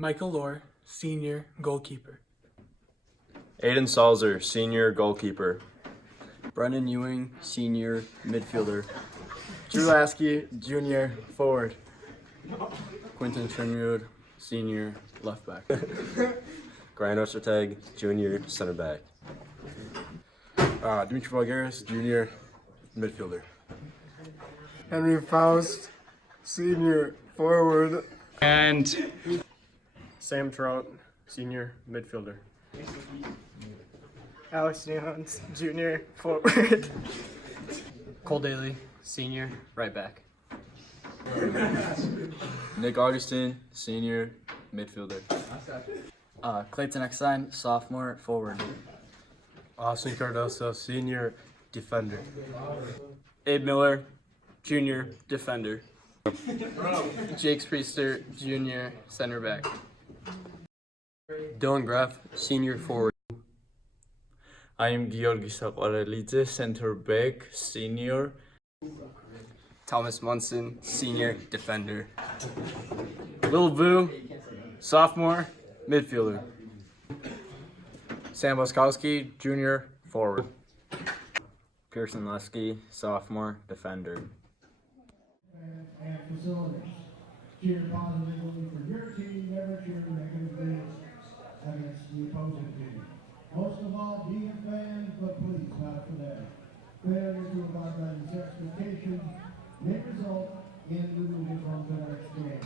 Michael Lohr, senior goalkeeper. Aiden Salzer, senior goalkeeper. Brendan Ewing, senior midfielder. Drew Lasky, junior forward. Quentin Trinrud, senior left back. Brian Ostertag, junior center back. Dimitri Valgaris, junior midfielder. Henry Faust, senior forward. And Sam Trout, senior midfielder. Alex Newhounds, junior forward. Cole Daly, senior right back. Nick Augustine, senior midfielder. Clayton Eckstein, sophomore forward. Austin Cardoso, senior defender. Abe Miller, junior defender. Jake Priester, junior center back. Dylan Graff, senior forward. I am Georgi Saparelidze, center back, senior. Thomas Munson, senior defender. Lil Vu, sophomore midfielder. Sam Boskowski, junior forward. Pearson Lusky, sophomore defender. And facilities. Cheer positively for your team, never cheer negatively against the opposing team. Most of all, be a fan, but please not for them. Failure to abide by these expectations may result in losing from tonight's game.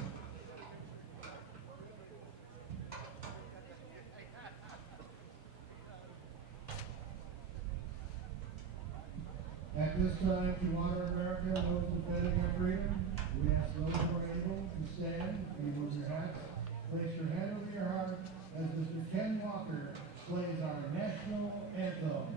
At this time, to honor America and those defending our freedom, we ask those who are able to stand, remove your hats, place your hand over your heart as Mr. Ken Walker plays our national anthem.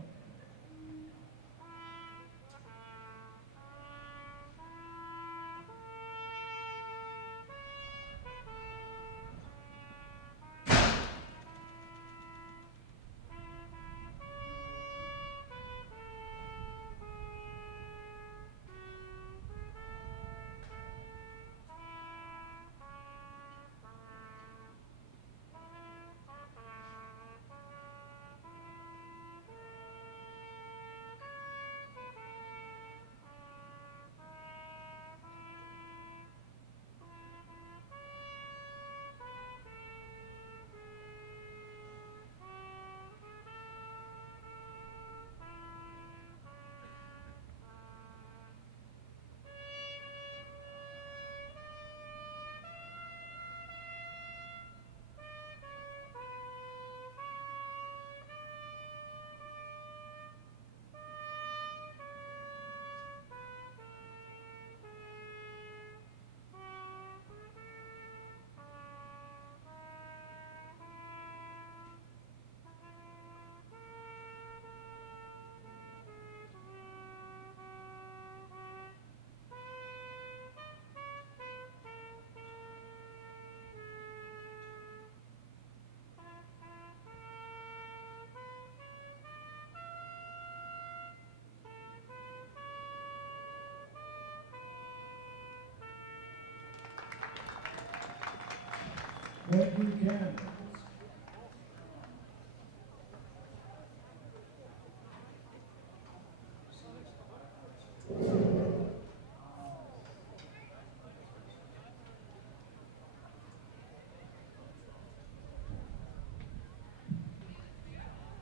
Thank you, Ken.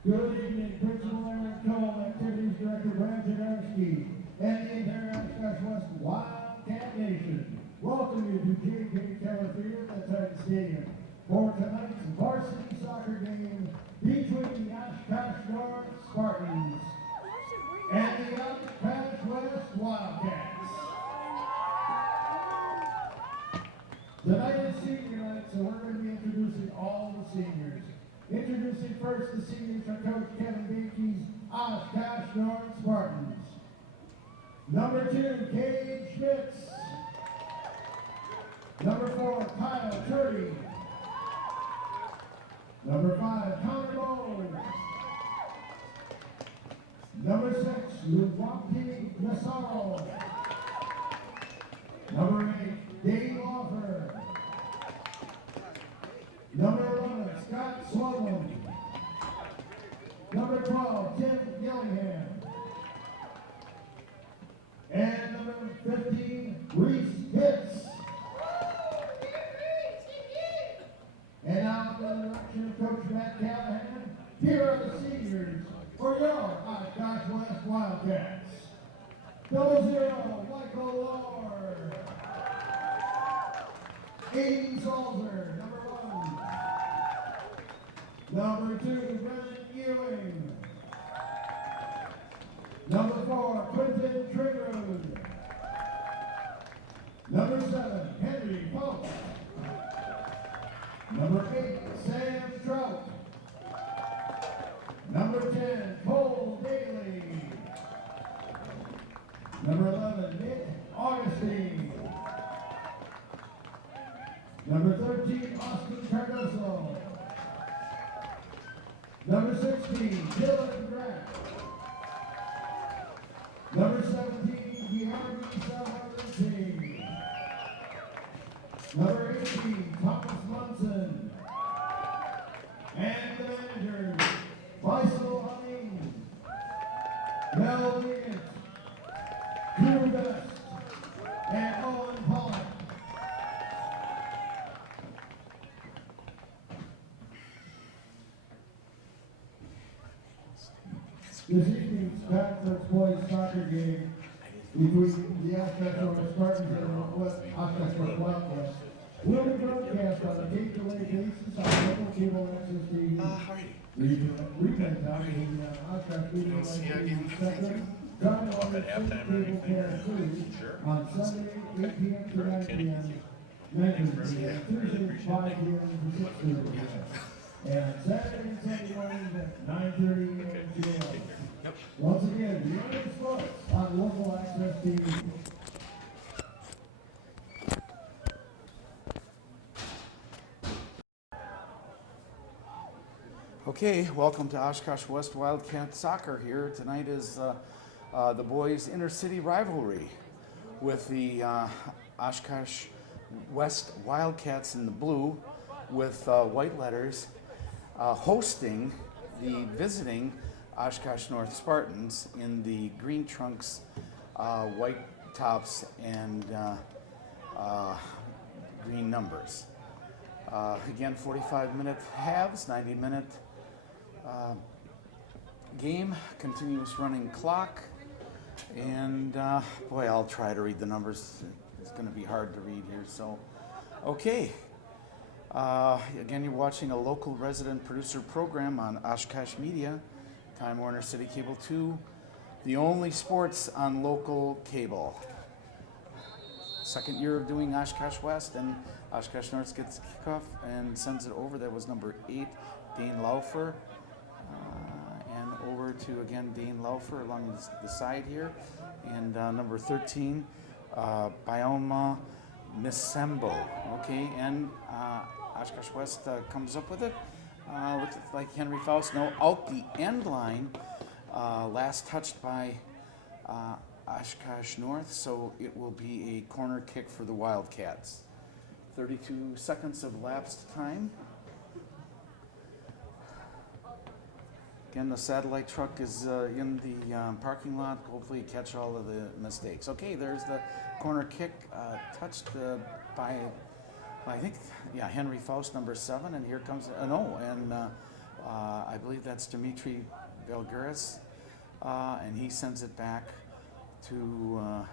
Good evening, Principal Aaron Cole, Activities Director Brad Janarski, and the entire Oshkosh West Wildcat Nation. Welcome you to J.K. Keller Field at Titan Stadium for tonight's varsity soccer game between the Oshkosh North Spartans and the Oshkosh West Wildcats. Tonight is senior night, so we're going to be introducing all the seniors. Introducing first the seniors from Coach Kevin Beakey's Oshkosh North Spartans. Number 2, Cade Schmitz. Number 4, Kyle Turdy. Number 5, Connor Bowles. Number 6, Luwaki Nassau. Number 8, Dave Offer. Number 12, Tim Gillingham. And number 15, Reese Pitts. And now under the direction of Coach Matt Callahan, here are the seniors for your Oshkosh West Wildcats. 00, Michael Lord. Aiden Salzer, number 1. Number 2, Brennan Ewing. Number 4, Quentin Tringrud. Number 7, Henry Pope. Number 8, Sam Trout. Number 10, Cole Daly. Number 11, Nick Augustine. Number 13, Austin Cardoso. Number 16, Dylan Graff. Number 17, Georgi Savarinci. Number 18, Thomas Munson. And the managers, Faisal Amin, Mel Liggett, Drew Best, and Owen Pollock. This evening's Spartans boys soccer game between the Oshkosh Spartans and the Oshkosh Wildcats will be broadcast on a day-to-day basis on local cable access TV. Replays out in Oshkosh Media Live Center, coming on the cable channel 2 on Sunday 8 p.m. to 9 p.m. Wednesday, and Tuesday 5 p.m. to 6:30 p.m. And Saturday and Sunday mornings at 9:30 a.m. to 11. Once again, the Orange Sports on local access TV. Okay, welcome to Oshkosh West Wildcat Soccer here. Tonight is the boys' intercity rivalry with the Oshkosh West Wildcats in the blue with white letters hosting the visiting Oshkosh North Spartans in the green trunks, white tops, and green numbers. Again, 45-minute halves, 90-minute game, continuous running clock, and boy, I'll try to read the numbers. It's going to be hard to read here, so okay. Again, you're watching a local resident producer program on Oshkosh Media, Time Warner City Cable 2, the only sports on local cable. Second year of doing Oshkosh West, and Oshkosh North gets the kickoff and sends it over. That was number 8, Dane Laufer. And over to, again, Dane Laufer along the side here. And number 13, Bioma Misembo. Okay, and Oshkosh West comes up with it. Looks like Henry Faust. No, out the end line. Last touched by Oshkosh North, so it will be a corner kick for the Wildcats. 32 seconds of lapsed time. Again, the satellite truck is in the parking lot. Hopefully catch all of the mistakes. Okay, there's the corner kick touched by, I think, yeah, Henry Faust, number 7. And here comes, I believe that's Dimitri Belguris. And he sends it back to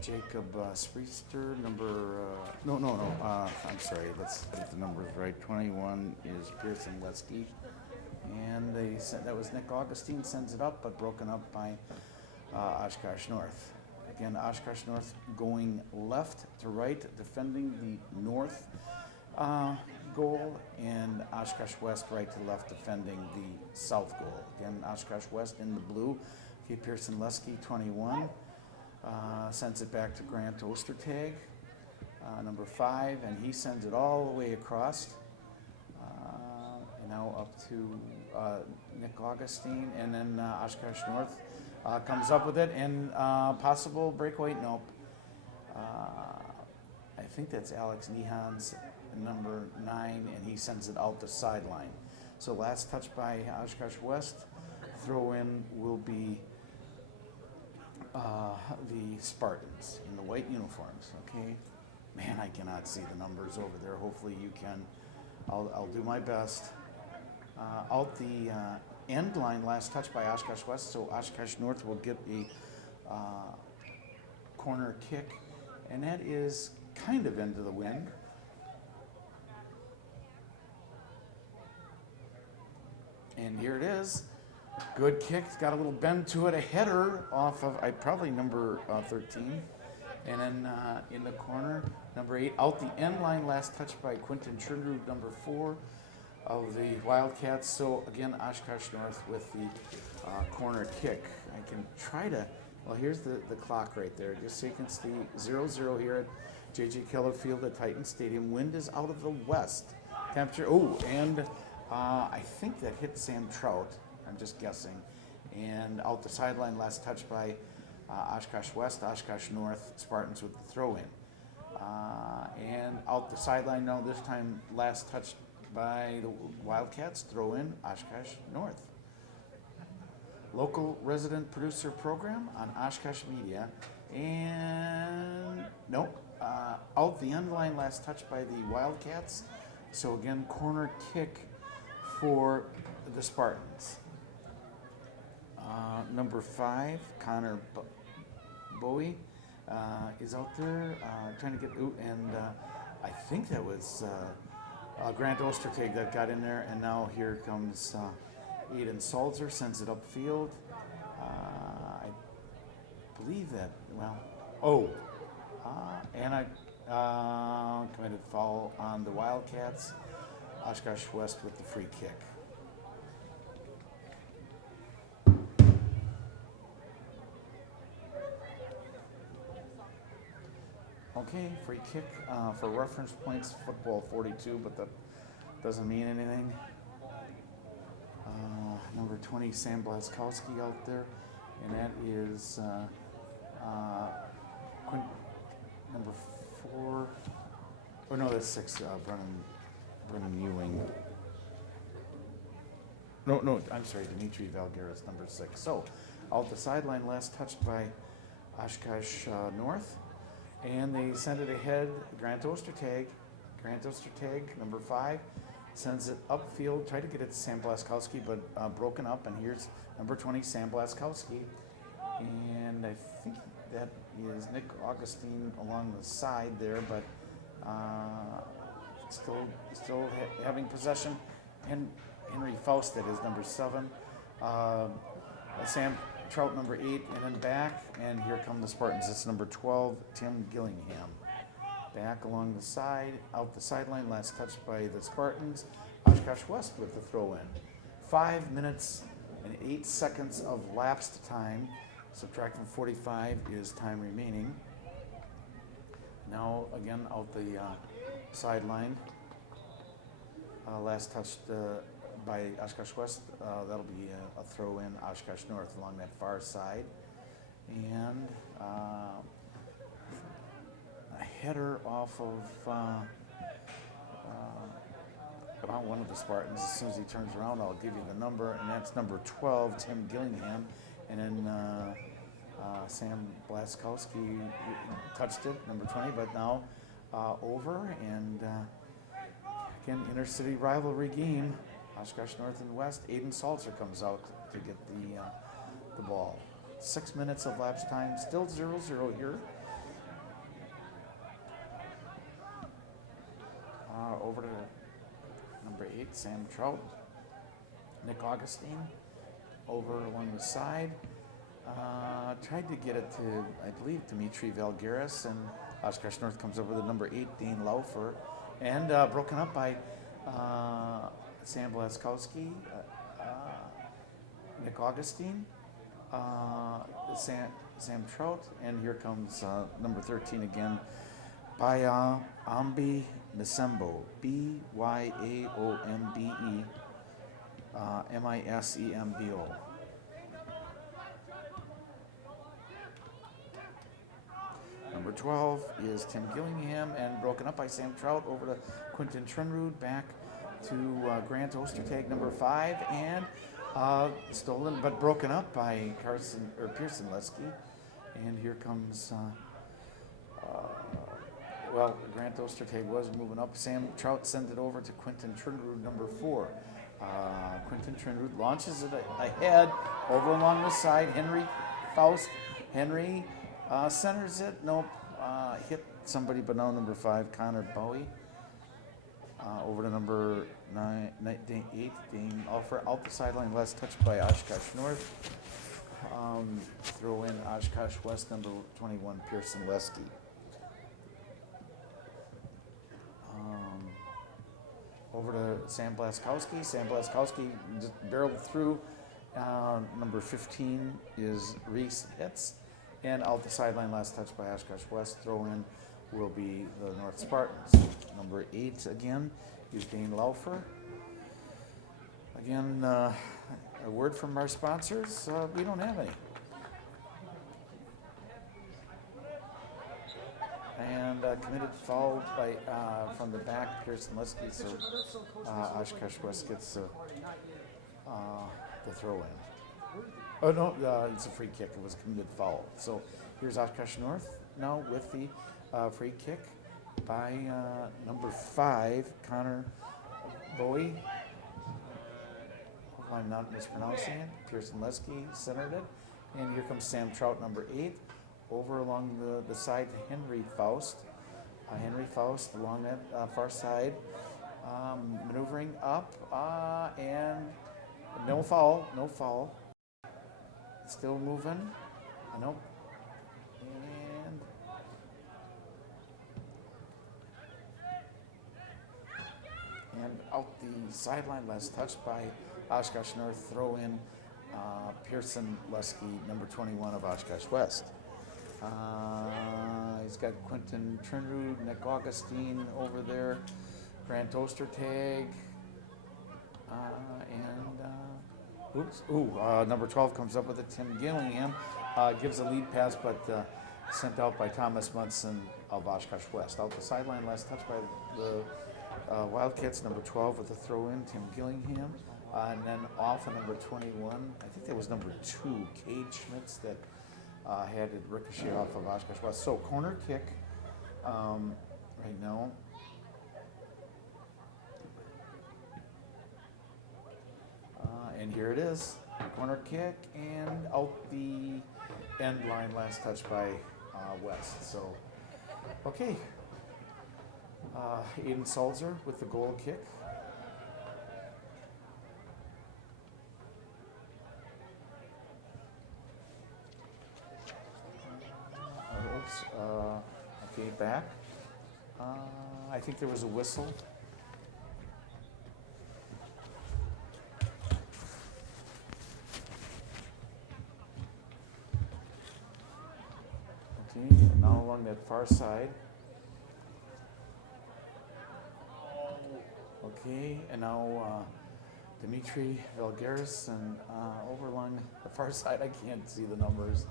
Jacob Spriester, number, I'm sorry, let's get the numbers right. 21 is Pearson Lesky. And they said that was Nick Augustine, sends it up, but broken up by Oshkosh North. Again, Oshkosh North going left to right, defending the north goal, and Oshkosh West right to left, defending the south goal. Again, Oshkosh West in the blue. Okay, Pearson Lesky, 21, sends it back to Grant Ostertag, number 5, and he sends it all the way across. Now up to Nick Augustine, and then Oshkosh North comes up with it, and possible breakaway, nope. I think that's Alex Nehans, number 9, and he sends it out the sideline. So last touch by Oshkosh West. Throw in will be the Spartans in the white uniforms, okay? Man, I cannot see the numbers over there. Hopefully you can. I'll do my best. Out the end line, last touch by Oshkosh West, so Oshkosh North will get a corner kick, and that is kind of into the wind. And here it is. Good kick. It's got a little bend to it. A header off of probably number 13. And then in the corner, number 8. Out the end line, last touch by Quinton Trinrud, number 4 of the Wildcats. So again, Oshkosh North with the corner kick. I can try to, well, here's the clock right there. Just so you can see 0-0 here at J.J. Keller Field at Titan Stadium. Wind is out of the west. Temperature, and I think that hit Sam Trout. I'm just guessing. And out the sideline, last touch by Oshkosh West, Oshkosh North, Spartans with the throw in. And out the sideline, no, this time last touch by the Wildcats, throw in Oshkosh North. Local resident producer program on Oshkosh Media. And nope, out the end line, last touch by the Wildcats. So again, corner kick for the Spartans. Number 5, Connor Bowie is out there trying to get, and I think that was Grant Ostertag that got in there, and now here comes Aiden Salzer, sends it upfield. I believe that, and I committed foul on the Wildcats. Oshkosh West with the free kick. Okay, free kick for reference points, football 42, but that doesn't mean anything. Number 20, Sam Blaskowski out there, and that is number 4, oh no, that's 6, Brennan Ewing. No, I'm sorry, Dimitri Valgaris, number 6. So, out the sideline, last touched by Oshkosh North. And they send it ahead, Grant Ostertag, number 5, sends it upfield, tried to get it to Sam Blaskowski, but broken up, and here's number 20, Sam Blaskowski. And I think that is Nick Augustine along the side there, but still having possession. And Henry Faust, that is number 7. Sam Trout, number 8, and then back, and here come the Spartans. It's number 12, Tim Gillingham. Back along the side, out the sideline, last touched by the Spartans. Oshkosh West with the throw-in. 5 minutes and 8 seconds of lapsed time. Subtracting 45 is time remaining. Now, again, out the sideline. Last touched by Oshkosh West, that'll be a throw in Oshkosh North along that far side. And a header off of about one of the Spartans. As soon as he turns around, I'll give you the number, and that's number 12, Tim Gillingham. And then Sam Blaskowski touched it, number 20, but now over. And again, intercity rivalry game. Oshkosh North and West. Aiden Salzer comes out to get the ball. 6 minutes of lapse time, still 0-0 here. Over to number 8, Sam Trout. Nick Augustine over along the side. Tried to get it to, I believe, Dimitri Valgaris, and Oshkosh North comes over to number 8, Dane Laufer, and broken up by Sam Blaskowski, Nick Augustine, Sam Trout, and here comes number 13 again by Ambi Misembo, Byaombe, Misembo. Number 12 is Tim Gillingham, and broken up by Sam Trout over to Quinton Trinrud, back to Grant Ostertag, number 5, and stolen but broken up by Pearson Lesky. And here comes, Grant Ostertag was moving up. Sam Trout sends it over to Quentin Trinrud, number 4. Quentin Trinrud launches it ahead, over along the side. Henry Faust. Henry centers it. Nope. Hit somebody, but now number 5, Connor Bowie. Over to number 8, Dane Alfred. Out the sideline, last touched by Oshkosh North. Throw in Oshkosh West, number 21, Pearson Lesky. Over to Sam Blaskowski. Sam Blaskowski just barreled through. Number 15 is Reese Hitz. And out the sideline, last touch by Oshkosh West. Throw in will be the North Spartans. Number 8 again is Dane Laufer. Again, a word from our sponsors. We don't have any. And committed foul by from the back, Pearson Lesky, so Oshkosh West gets the throw in. Oh no, it's a free kick. It was a committed foul. So here's Oshkosh North now with the free kick by number 5, Connor Bowie. Hope I'm not mispronouncing it. Pearson Lesky centered it. And here comes Sam Trout, number 8. Over along the side to Henry Faust. Henry Faust along that far side. Maneuvering up and no foul. Still moving. Nope. And out the sideline, last touched by Oshkosh North. Throw in Pearson Lesky, number 21 of Oshkosh West. He's got Quentin Trinrud, Nick Augustine over there, Grant Ostertag, number 12 comes up with it. Tim Gillingham gives a lead pass, but sent out by Thomas Munson of Oshkosh West. Out the sideline, last touch by the Wildcats, number 12 with the throw in, Tim Gillingham. And then off of number 21, I think that was number 2, Cade Schmitz, that had it ricochet off of Oshkosh West. So corner kick right now. And here it is, corner kick and out the end line, last touch by West. So, okay. Aiden Salzer with the goal kick. Okay, back. I think there was a whistle. Okay, now along that far side. Okay, and now Dimitri Valgaris, and over along the far side, I can't see the numbers.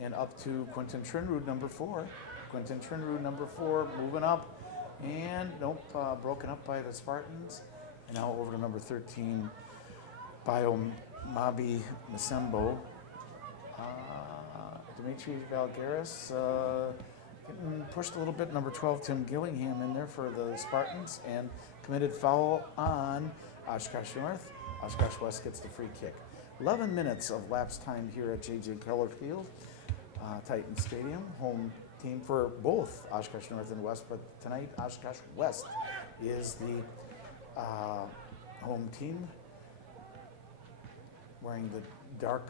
And up to Quentin Trinrud, number 4. Quentin Trinrud, number 4, moving up. And nope, broken up by the Spartans. And now over to number 13, Mabi Masembo. Dimitri Valgaris getting pushed a little bit. Number 12, Tim Gillingham in there for the Spartans. And committed foul on Oshkosh North. Oshkosh West gets the free kick. 11 minutes of lapse time here at J.J. Keller Field. Titan Stadium, home team for both Oshkosh North and West, but tonight Oshkosh West is the home team, wearing the dark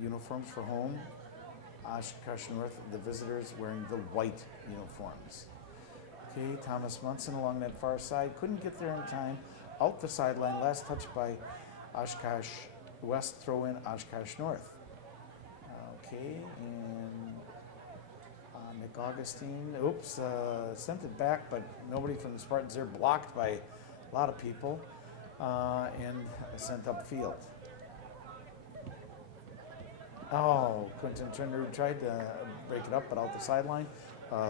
uniforms for home. Oshkosh North, the visitors, wearing the white uniforms. Okay, Thomas Munson along that far side, couldn't get there in time. Out the sideline, last touch by Oshkosh West, throw in Oshkosh North. Okay, and Nick Augustine, sent it back, but nobody from the Spartans there, blocked by a lot of people, and sent upfield. Oh, Quentin Trinrud tried to break it up, but out the sideline.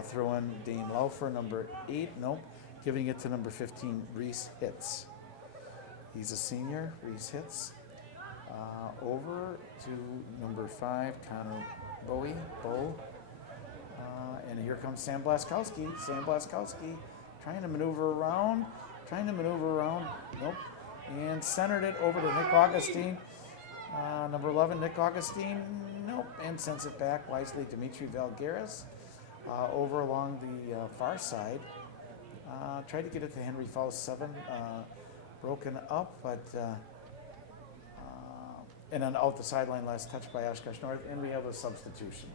Throw in Dane Laufer, number 8. Nope. giving it to number 15, Reese Hitz. He's a senior, Reese Hitz. Over to number 5, Connor Bo. And here comes Sam Blaskowski. Sam Blaskowski trying to maneuver around. Nope. And centered it over to Nick Augustine. Number 11, Nick Augustine. Nope. And sends it back wisely. Dimitri Valgaris over along the far side. Tried to get it to Henry Faust 7. Broken up, but and then out the sideline, last touch by Oshkosh North, and we have a substitution.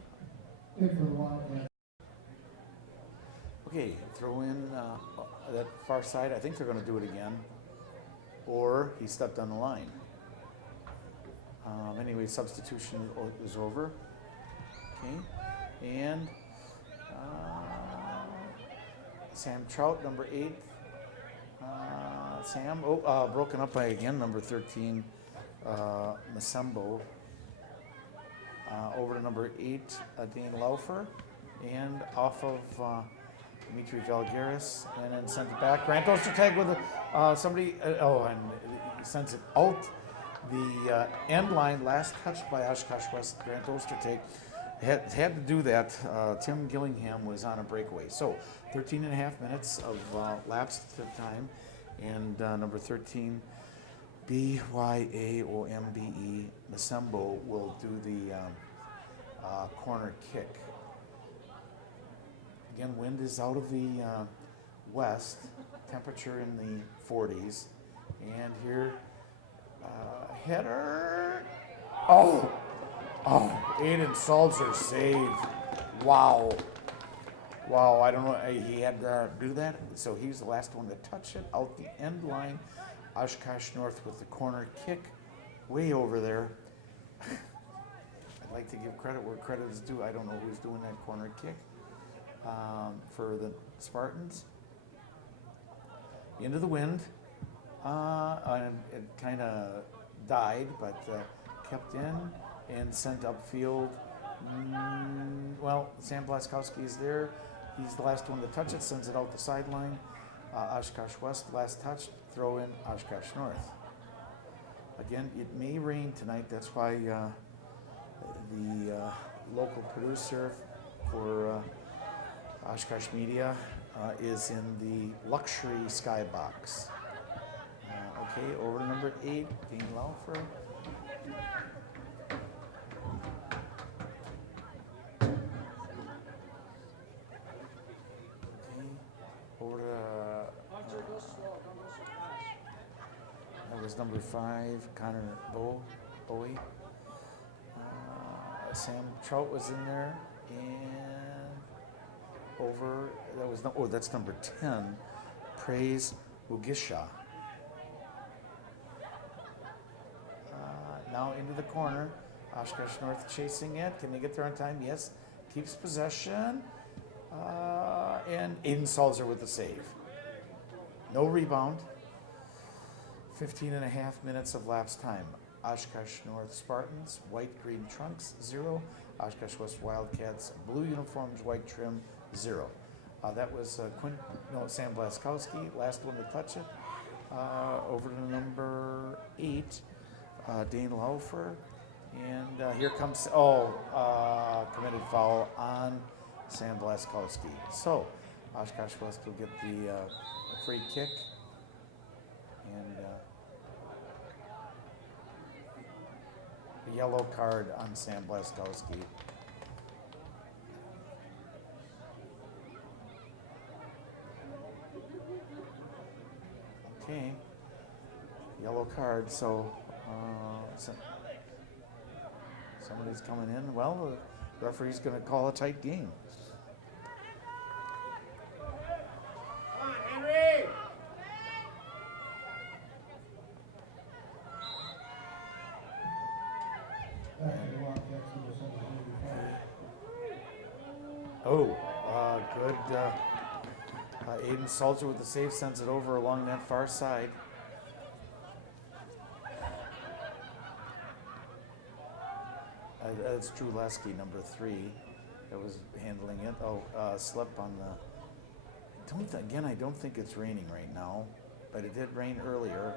Okay, throw in that far side. I think they're going to do it again, or he stepped on the line. Anyway, substitution is over. Okay, and Sam Trout, number 8. Sam, broken up by again, number 13, Masembo. Over to number 8, Dane Laufer, and off of Dimitri Valgaris, and then sent it back. Grant Ostertag with somebody, and he sends it out the end line. Last touch by Oshkosh West. Grant Ostertag had to do that. Tim Gillingham was on a breakaway. So 13 and a half minutes of lapsed time, and number 13, Byaombe Masembo will do the corner kick. Again, wind is out of the west, temperature in the 40s, and here, header, Aiden Salzer save, wow, I don't know, he had to do that, so he's the last one to touch it, out the end line. Oshkosh North with the corner kick, way over there. I'd like to give credit where credit is due. I don't know who's doing that corner kick for the Spartans. Into the wind, and it kind of died, but kept in and sent upfield. Sam Blaskowski is there. He's the last one to touch it, sends it out the sideline. Oshkosh West, last touch, throw in Oshkosh North. Again, it may rain tonight. That's why the local producer for Oshkosh Media is in the luxury skybox. Okay, over to number 8, Dean Laufer. Over to that was number 5, Connor Bowie. Sam Trout was in there, and over that was that's number 10, Praise Ugisha. Now into the corner, Oshkosh North chasing it. Can they get there on time? Yes. Keeps possession. And Aiden Salzer with the save. No rebound. 15 and a half minutes of lapsed time. Oshkosh North Spartans, white green trunks, 0. Oshkosh West Wildcats, blue uniforms, white trim, 0. That was Sam Blaskowski, last one to touch it. Over to number 8, Dane Laufer. And here comes, committed foul on Sam Blaskowski. So, Oshkosh West will get the free kick, and a yellow card on Sam Blaskowski. Okay, yellow card, so somebody's coming in. Well, the referee's going to call a tight game. Good. Aiden Salzer with the save, sends it over along that far side. That's Drew Lesky, number 3, that was handling it. Slip on the I don't think it's raining right now, but it did rain earlier.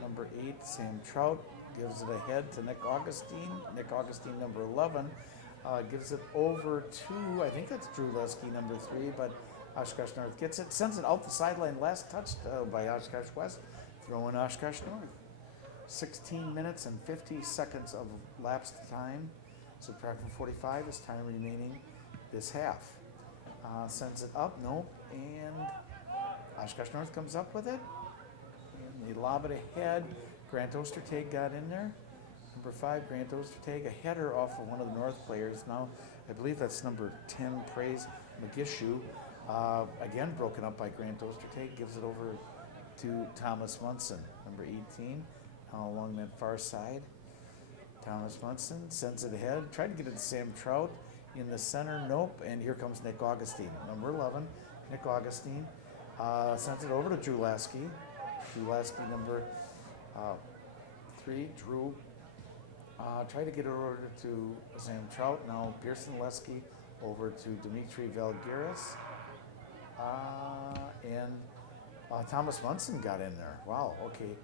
Number 8, Sam Trout gives it ahead to Nick Augustine. Nick Augustine, number 11, gives it over to, I think that's Drew Lesky, number 3, but Oshkosh North gets it, sends it out the sideline, last touched by Oshkosh West, throwing Oshkosh North. 16 minutes and 50 seconds of lapsed time. Subtract from 45 is time remaining this half. Sends it up, nope, and Oshkosh North comes up with it. And they lob it ahead. Grant Ostertag got in there. Number 5, Grant Ostertag, a header off of one of the North players. Now, I believe that's number 10, Praise McGishu. Again, broken up by Grant Ostertag, gives it over to Thomas Munson, number 18, along that far side. Thomas Munson sends it ahead, tried to get it to Sam Trout in the center, nope, and here comes Nick Augustine, number 11, Nick Augustine, sends it over to Drew Lasky. Drew Lasky, number 3, Drew, tried to get it over to Sam Trout, now Pearson Lesky over to Dimitri Valgiris, and Thomas Munson got in there. Wow, okay.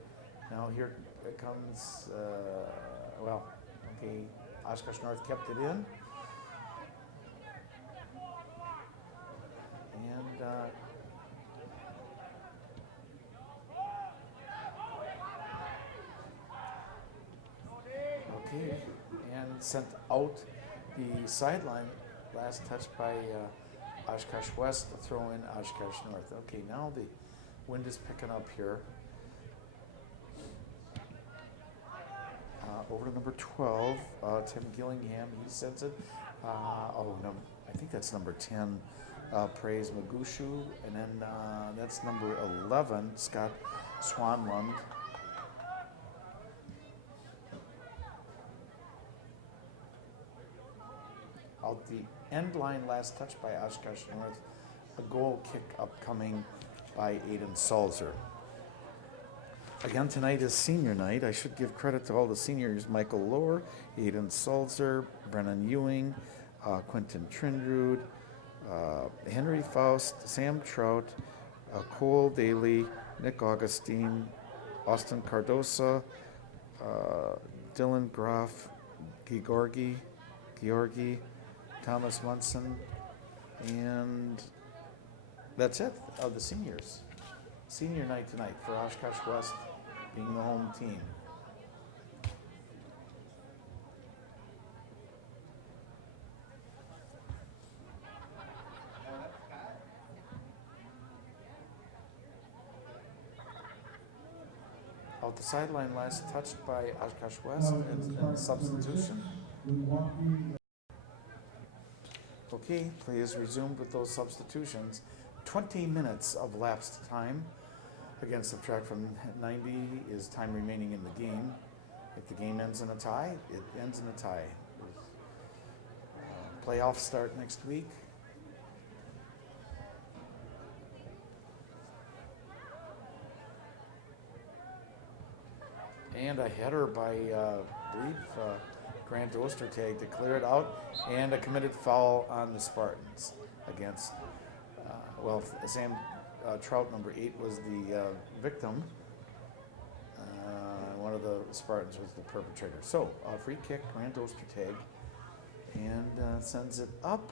Now here it comes, Oshkosh North kept it in. And and sent out the sideline, last touch by Oshkosh West, throw in Oshkosh North. Okay, now the wind is picking up here. Over to number 12, Tim Gillingham, he sends it. I think that's number 10, Praise Magushu, and then that's number 11, Scott Swanlund. Out the end line, last touch by Oshkosh North, a goal kick upcoming by Aiden Salzer. Again, tonight is senior night. I should give credit to all the seniors: Michael Lohr, Aiden Salzer, Brennan Ewing, Quentin Trindrude, Henry Faust, Sam Trout, Cole Daly, Nick Augustine, Austin Cardosa, Dylan Groff, Georgi, Thomas Munson, and that's it of the seniors. Senior night tonight for Oshkosh West being the home team. Out the sideline, last touched by Oshkosh West and substitution. Okay, play is resumed with those substitutions. 20 minutes of lapsed time. Again, subtract from 90 is time remaining in the game. If the game ends in a tie, it ends in a tie. Playoffs start next week. And a header by, Grant Ostertag to clear it out, and a committed foul on the Spartans against, Sam Trout, number 8, was the victim. One of the Spartans was the perpetrator. So, free kick, Grant Ostertag, and sends it up.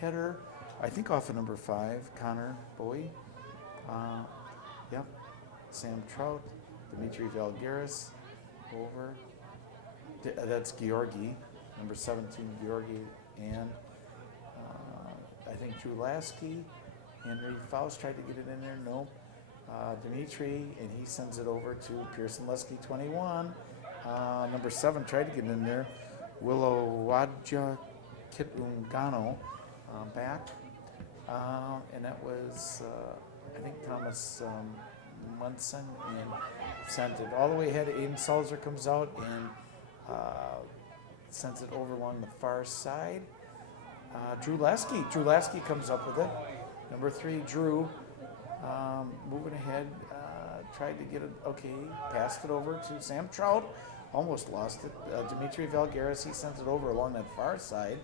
Header, I think off of number 5, Connor Bowie. Sam Trout, Dimitri Valgiris, over. That's Georgi, number 17, Georgi, and I think Drew Lasky. Henry Faust tried to get it in there, no. Dimitri, and he sends it over to Pearson Lesky, 21. Number 7 tried to get it in there. Willow Wadja Kitungano back. And that was, I think, Thomas Munson, and sent it all the way ahead. Aiden Salzer comes out and sends it over along the far side. Drew Lasky comes up with it. Number 3, Drew, moving ahead, tried to get it, okay, passed it over to Sam Trout, almost lost it. Dimitri Valgaris, he sent it over along that far side.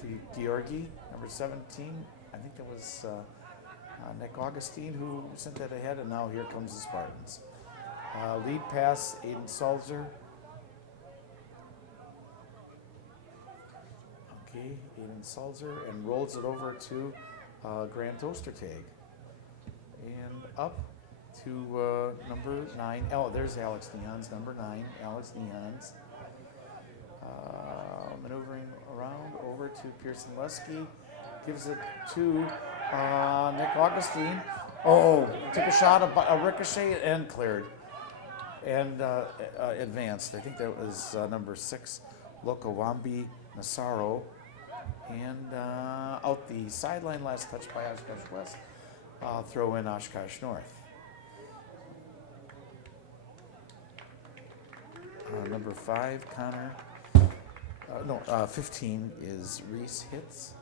to Georgi, number 17. I think that was Nick Augustine who sent that ahead, and now here comes the Spartans. Lead pass, Aiden Salzer. Okay, Aiden Salzer, and rolls it over to Grant Ostertag. And up to number 9. Oh, there's Alex Neons, number 9, Alex Neons. Maneuvering around over to Pearson Lesky. Gives it to Nick Augustine. Oh, took a shot, a ricochet, and cleared. And advanced. I think that was number 6, Lokawambi Nasaro. And out the sideline, last touch by Oshkosh West. Throw in Oshkosh North. Number 5, Connor. 15 is Reese Hitz.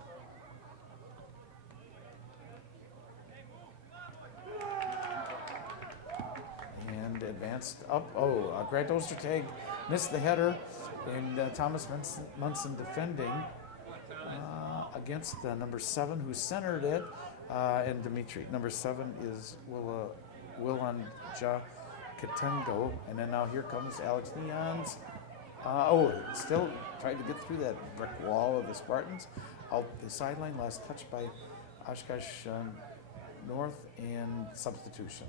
And advanced up. Grant Ostertag missed the header. And Thomas Munson defending against number 7, who centered it. And Dimitri. Number 7 is Willanja Katungo. And then now here comes Alex Neons. Still tried to get through that brick wall of the Spartans. Out the sideline, last touch by Oshkosh North, and substitution.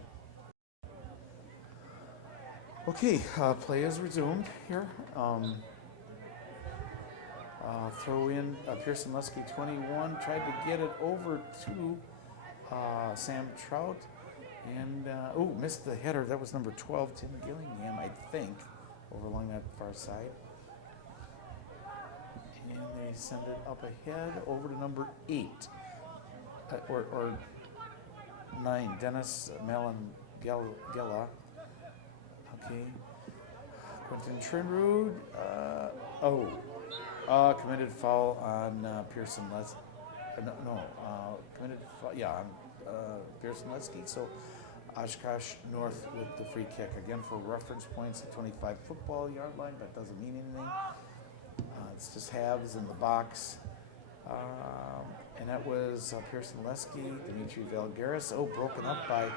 Okay, play is resumed here. Throw in Pearson Lesky, 21, tried to get it over to Sam Trout, and missed the header. That was number 12, Tim Gillingham, I think, over along that far side. And they send it up ahead over to number 8, or 9, Dennis Malangella. Okay. Quentin Trinrud. Committed foul on Pearson Lesky. Committed foul, on Pearson Lesky. So Oshkosh North with the free kick. Again, for reference points, the 25 football yard line, but doesn't mean anything. It's just halves in the box. And that was Pearson Lesky, Dimitri Valgaris. Broken up by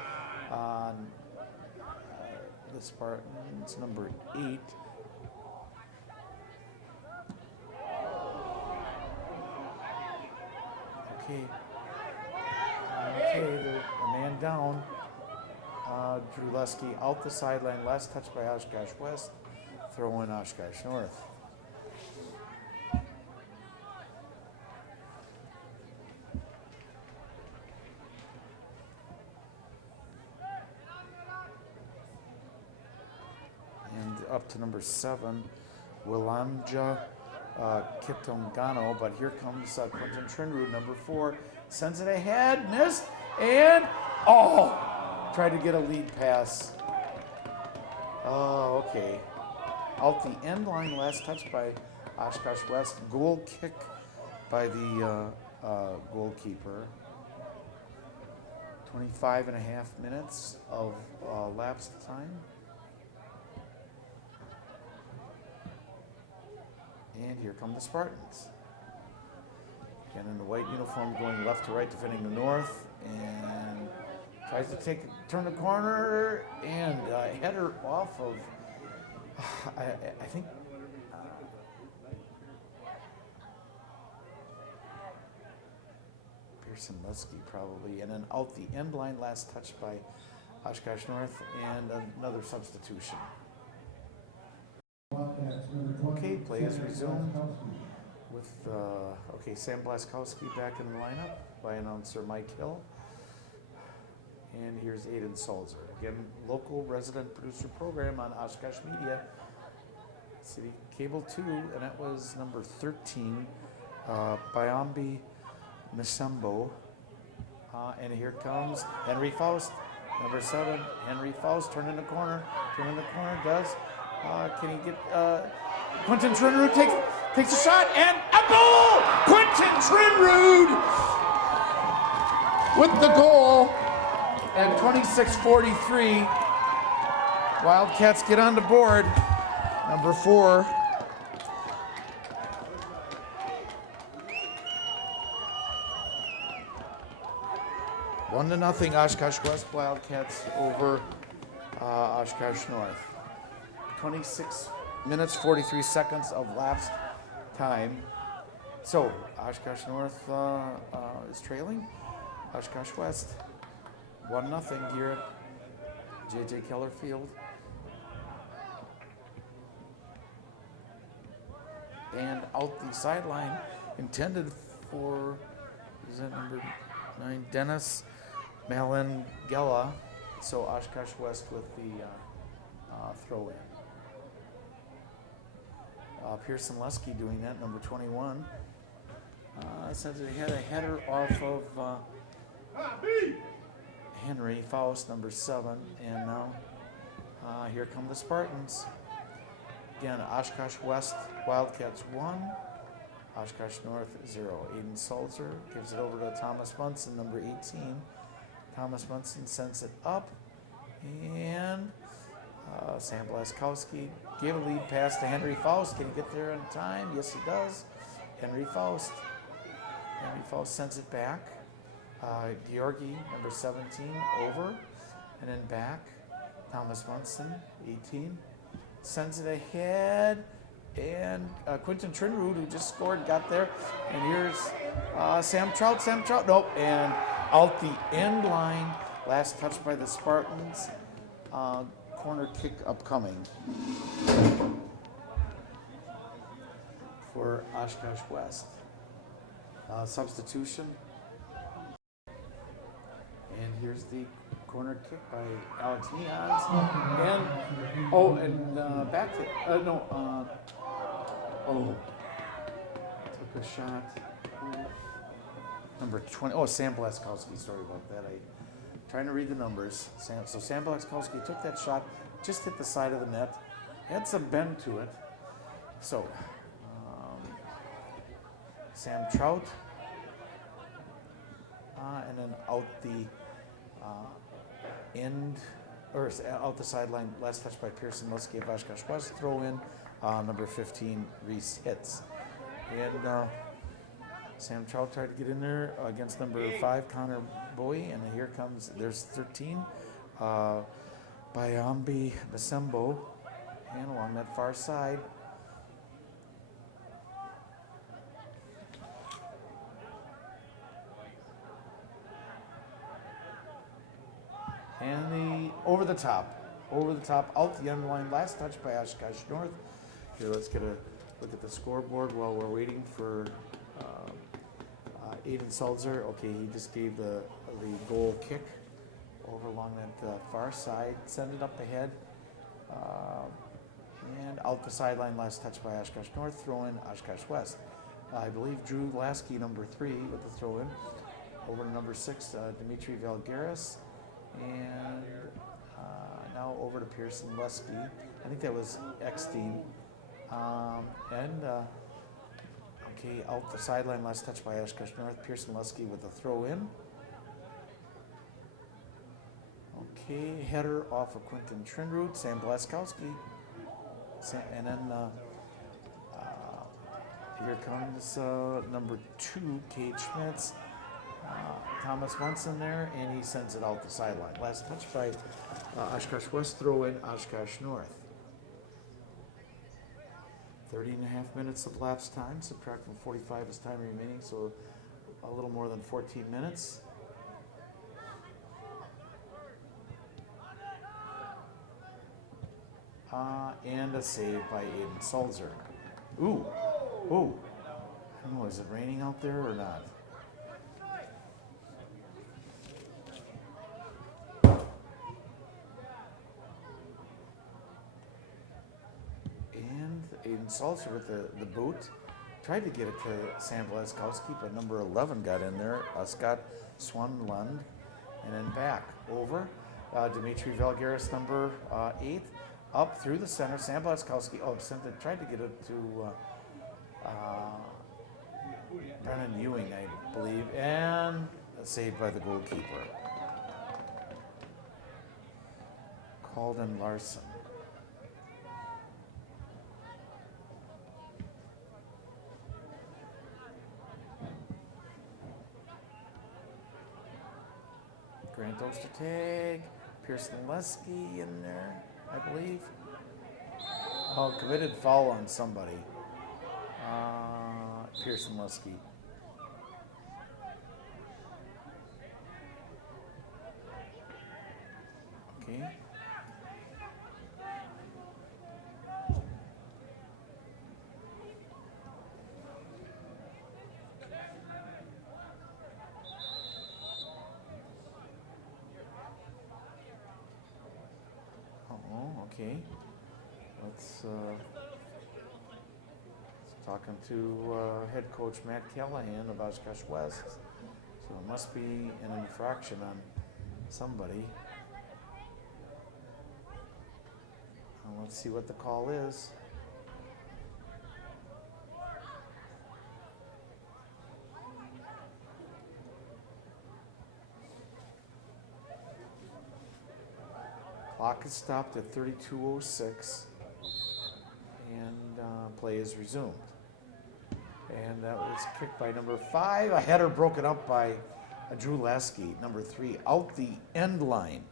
the Spartans, number 8. The man down. Drew Lesky out the sideline. Last touch by Oshkosh West. Throw in Oshkosh North. And up to number 7, Willanja Kitongano, but here comes Quentin Trinrud, number 4, sends it ahead, missed, and tried to get a lead pass. Okay. Out the end line, last touch by Oshkosh West, goal kick by the goalkeeper. 25 and a half minutes of lapsed time. And here come the Spartans. Again in the white uniform, going left to right, defending the north, and tries to turn the corner, and header off of, I think, Pearson Lesky probably, and then out the end line, last touch by Oshkosh North, and another substitution. Okay, play is resumed with Sam Blaskowski back in the lineup by announcer Mike Hill. And here's Aiden Salzer. Again, local resident producer program on Oshkosh Media, City Cable 2, and that was number 13, Bayambi Misembo. And here comes Henry Faust, number 7, Henry Faust, turn in the corner, does. Can he get, Quentin Trinrud takes a shot, and a goal! Quentin Trinrud with the goal at 26:43. Wildcats get on the board, number 4. 1-0 Oshkosh West Wildcats over Oshkosh North. 26 minutes, 43 seconds of lapsed time. So Oshkosh North is trailing Oshkosh West 1-0 here at J.J. Keller Field. And out the sideline, intended for, is that number 9, Dennis Malangella. So Oshkosh West with the throw in. Pearson Lusky doing that, number 21. Since they had a header off of Henry Faust, number 7, and now here come the Spartans. Again, Oshkosh West Wildcats 1, Oshkosh North 0. Aiden Salzer gives it over to Thomas Munson, number 18. Thomas Munson sends it up, and Sam Blaskowski gave a lead pass to Henry Faust. Can he get there in time? Yes, he does. Henry Faust sends it back. Georgi, number 17, over, and then back. Thomas Munson, 18, sends it ahead, and Quentin Trinrud, who just scored, got there. And here's Sam Trout, nope, and out the end line, last touch by the Spartans. Corner kick upcoming for Oshkosh West. Substitution. And here's the corner kick by Alex Neons. And back to, took a shot. Number 20, Sam Blaskowski, sorry about that. Trying to read the numbers. Sam Blaskowski took that shot, just hit the side of the net, had some bend to it. So, Sam Trout, and then out the out the sideline, last touch by Pearson Lusky of Oshkosh West, throw in, number 15, Reese Hitz. And Sam Trout tried to get in there against number 5, Connor Bowie, and here comes, there's 13, Bayambi Basembo, and along that far side. And the over the top, out the end line, last touch by Oshkosh North. Here, let's get a look at the scoreboard while we're waiting for Aiden Salzer. Okay, he just gave the goal kick over along that far side, send it up ahead, and out the sideline, last touch by Oshkosh North, throw in Oshkosh West. I believe Drew Lasky, number 3, with the throw in, over to number 6, Dimitri Valgaris. And now over to Pearson Lusky. I think that was Eckstein. Okay, out the sideline, last touch by Oshkosh North. Pearson Lusky with a throw in. Okay, header off of Quentin Trinrud, Sam Blaskowski. And then here comes number 2, Cade Schmitz. Thomas Munson there, and he sends it out the sideline. Last touch by Oshkosh West, throw in Oshkosh North. 30.5 minutes of lapse time, subtract from 45 is time remaining, so a little more than 14 minutes. And a save by Aiden Salzer. Ooh. I don't know, is it raining out there or not? Aiden Salzer with the boot. Tried to get it to Sam Blaskowski, but number 11 got in there. Scott Swanlund. And then back over. Dimitri Valgaris, number 8. Up through the center. Sam Blaskowski tried to get it to Brennan Ewing, I believe. And saved by the goalkeeper. Calden Larson. Ostertag, Pearson Lesky in there, I believe. Oh, committed foul on somebody. Pearson Lesky. Okay. Oh, okay. Let's talking to head coach Matt Callahan of Oshkosh West. So it must be an infraction on somebody. Let's see what the call is. Clock is stopped at 32:06, and play is resumed. And that was kicked by number 5. A header broken up by Drew Lasky, number 3, out the end line.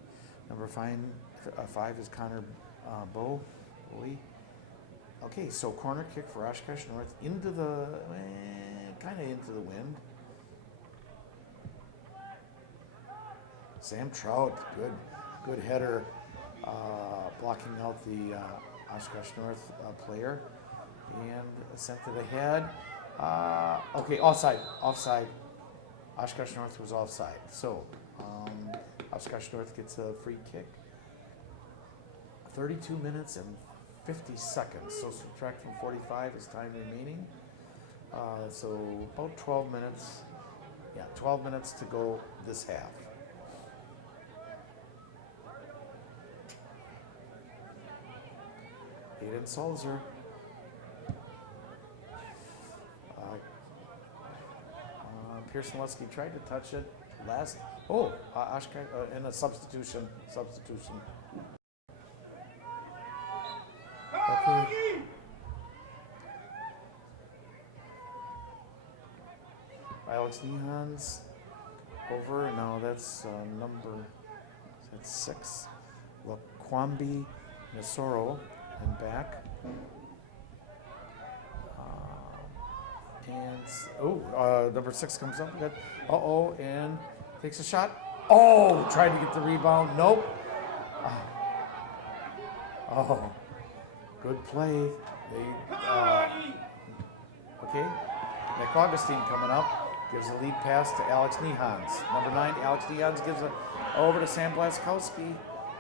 Number 5 is Connor Bowie. Okay, so corner kick for Oshkosh North into the, kind of into the wind. Sam Trout, good header, blocking out the Oshkosh North player, and sent to the head. Okay, offside. Oshkosh North was offside. So Oshkosh North gets a free kick. 32 minutes and 50 seconds. So subtract from 45 is time remaining. So about 12 minutes. Yeah, 12 minutes to go this half. Aiden Salzer. Pearson Lesky tried to touch it last. Oh, Oshkosh and a substitution. Okay. Alex Nehans over. Now that's that's 6. Lakwambi Nasoro and back. And number 6 comes up. And takes a shot. Oh, tried to get the rebound. Nope. Oh, good play. Okay. Nick Augustine coming up. Gives a lead pass to Alex Nehans. Number 9, Alex Nehans gives it over to Sam Blaskowski.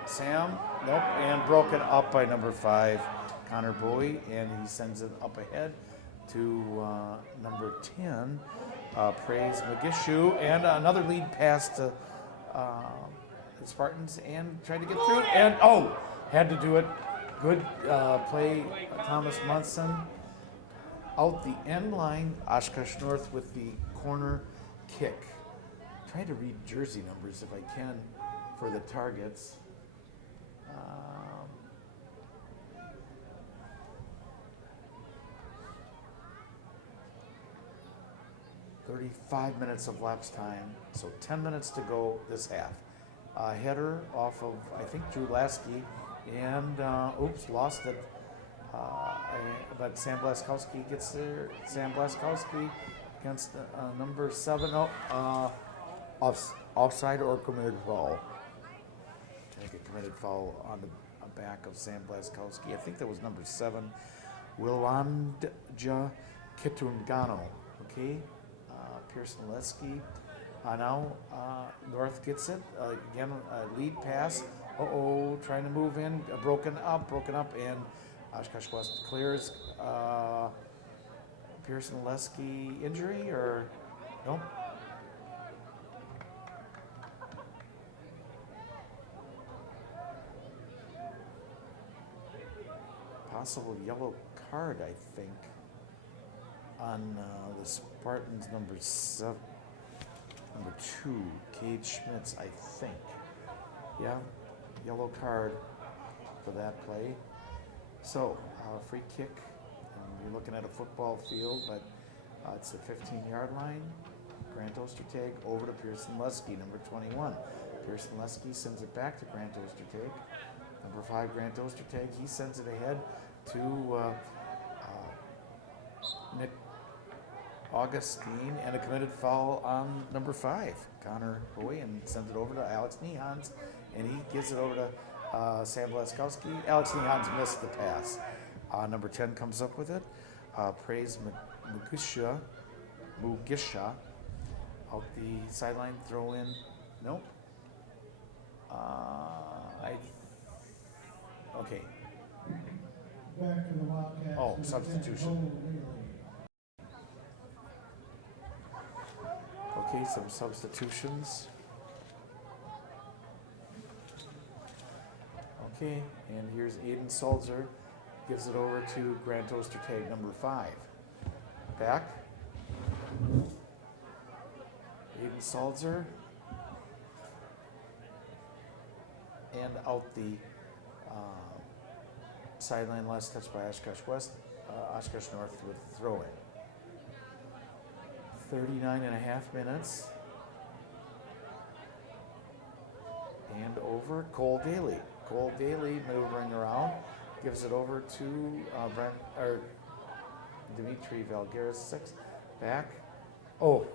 Sam, nope, and broken up by number 5, Connor Bowie, and he sends it up ahead to number 10, Praise Magishu, and another lead pass to the Spartans, and tried to get through, and had to do it. Good play, Thomas Munson. Out the end line, Oshkosh North with the corner kick. Try to read jersey numbers if I can for the targets. 35 minutes of lapse time, so 10 minutes to go this half. Header off of, I think, Drew Lasky, and lost it. But Sam Blaskowski gets there. Sam Blaskowski against number 7. Offside or committed foul. I think a committed foul on the back of Sam Blaskowski. I think that was number 7, Wilandja Kitungano. Okay. Pearson Lesky. Now North gets it. Again, lead pass. Trying to move in. Broken up, and Oshkosh West clears. Pearson Lesky injury or no? Possible yellow card, I think, on the Spartans number 2, Cade Schmitz, I think. Yeah, yellow card for that play. So, free kick, and you're looking at a football field, but it's the 15-yard line. Grant Ostertag over to Pearson Lesky, number 21. Pearson Lesky sends it back to Grant Ostertag. Number 5, Grant Ostertag, he sends it ahead to Nick Augustine, and a committed foul on number 5, Connor Boyan sends it over to Alex Nehans, and he gives it over to Sam Blaskowski. Alex Nehans missed the pass. Number 10 comes up with it. Praise Mugisha out the sideline, throw in. Nope. Okay. Back to the Wildcats. Oh, substitution. Okay, some substitutions. Okay, and here's Aiden Salzer. Gives it over to Grant Ostertag, number 5. Back. Aiden Salzer. And out the sideline, last touch by Oshkosh West. Oshkosh North with throw in. 39.5 minutes. And over Cole Daly. Cole Daly maneuvering around, gives it over to Dimitri Valgaris, 6. Back. Oh,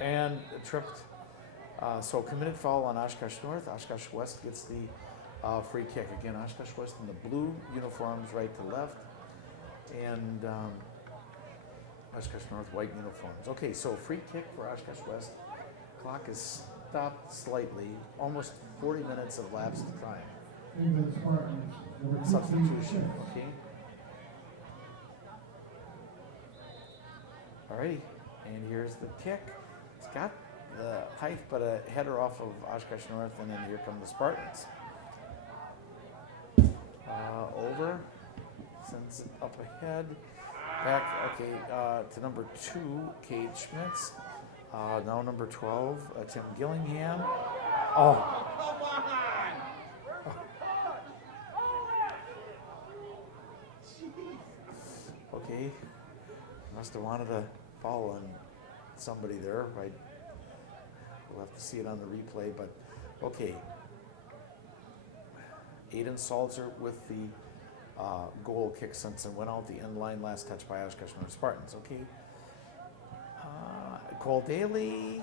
and tripped. So committed foul on Oshkosh North. Oshkosh West gets the free kick. Again, Oshkosh West in the blue uniforms, right to left. And Oshkosh North white uniforms. Okay, so free kick for Oshkosh West. Clock is stopped slightly. Almost 40 minutes of lapsed time. Into the Spartans. Number 15, Substitution, Schmitz. okay. Alrighty, and here's the kick. It's got the height, but a header off of Oshkosh North, and then here come the Spartans. Over, sends it up ahead. Back, okay, to number 2, Cade Schmitz. Now number 12, Tim Gillingham. Oh. Okay, must have wanted to foul on somebody there. We'll have to see it on the replay, but okay. Aiden Salzer with the goal kick since it went out the end line, last touch by Oshkosh North Spartans. Okay. Cole Daly,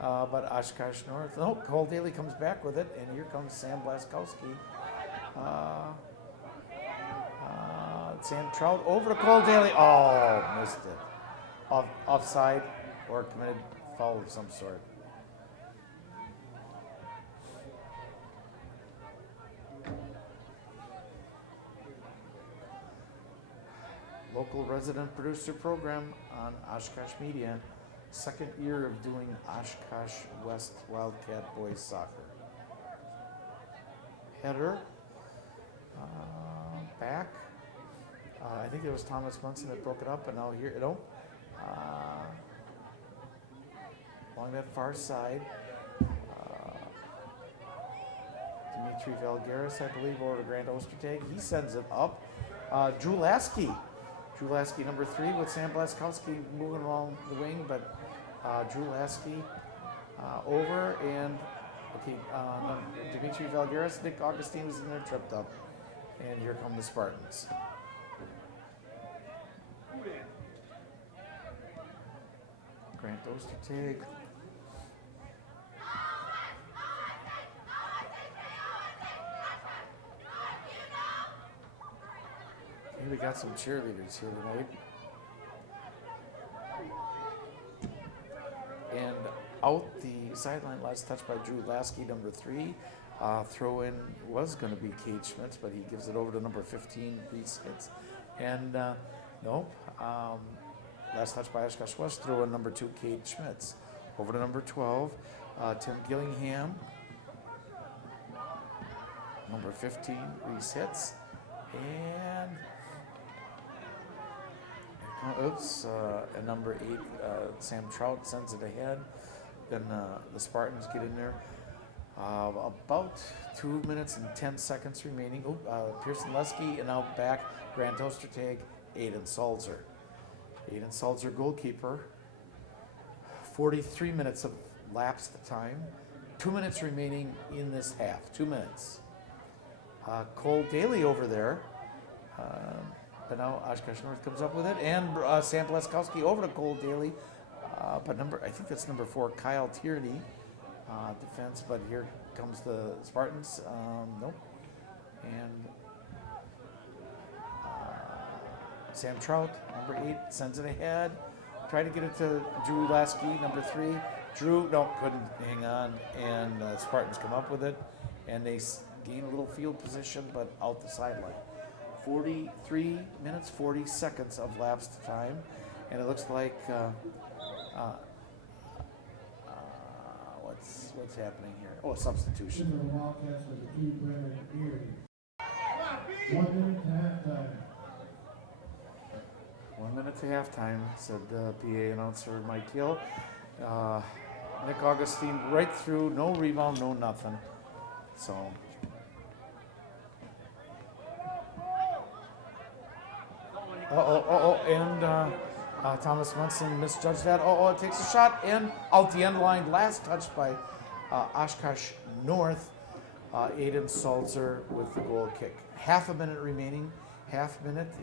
but Oshkosh North. No, Cole Daly comes back with it, and here comes Sam Blaskowski. Sam Trout over to Cole Daly. Oh, missed it. Offside or committed foul of some sort. Local resident producer program on Oshkosh Media. Second year of doing Oshkosh West Wildcat boys soccer. Header. Back. I think it was Thomas Munson that broke it up, and now here, along that far side. Dimitri Valgaris, I believe, over to Grant Ostertag. He sends it up. Drew Lasky, number 3, with Sam Blaskowski moving along the wing, but Drew Lasky over, and okay, Dimitri Valgaris, Nick Augustine was in there, tripped up, and here come the Spartans. Grant Ostertag. We got some cheerleaders here tonight. And out the sideline, last touch by Drew Lasky, number 3. Throw in was going to be Cade Schmitz, but he gives it over to number 15, Reese Hitz. And nope. Last touch by Oshkosh West, throw in number 2, Cade Schmitz. Over to number 12, Tim Gillingham. Number 15, Reese Hitz. And and number 8, Sam Trout sends it ahead. Then the Spartans get in there. About 2 minutes and 10 seconds remaining. Pearson Lesky, and now back Grant Ostertag, Aiden Salzer. Aiden Salzer, goalkeeper. 43 minutes of lapsed time. 2 minutes remaining in this half. 2 minutes. Cole Daly over there. But now Oshkosh North comes up with it. And Sam Blaskowski over to Cole Daly. But I think that's number 4, Kyle Tierney. Defense, but here comes the Spartans. Nope. And Sam Trout, number 8, sends it ahead. Try to get it to Drew Lasky, number 3. Drew, no, couldn't hang on. And Spartans come up with it. And they gain a little field position, but out the sideline. 43 minutes, 40 seconds of lapsed time. And it looks like, what's happening here? Oh, a substitution. The Wildcats with the 2 Brennan Erie. 1 minute to halftime. 1 minute to halftime, said the PA announcer Mike Hill. Nick Augustine right through, no rebound, no nothing. So. And Thomas Munson misjudged that. It takes a shot and out the end line. Last touch by Oshkosh North. Aiden Salzer with the goal kick. Half a minute remaining. Half minute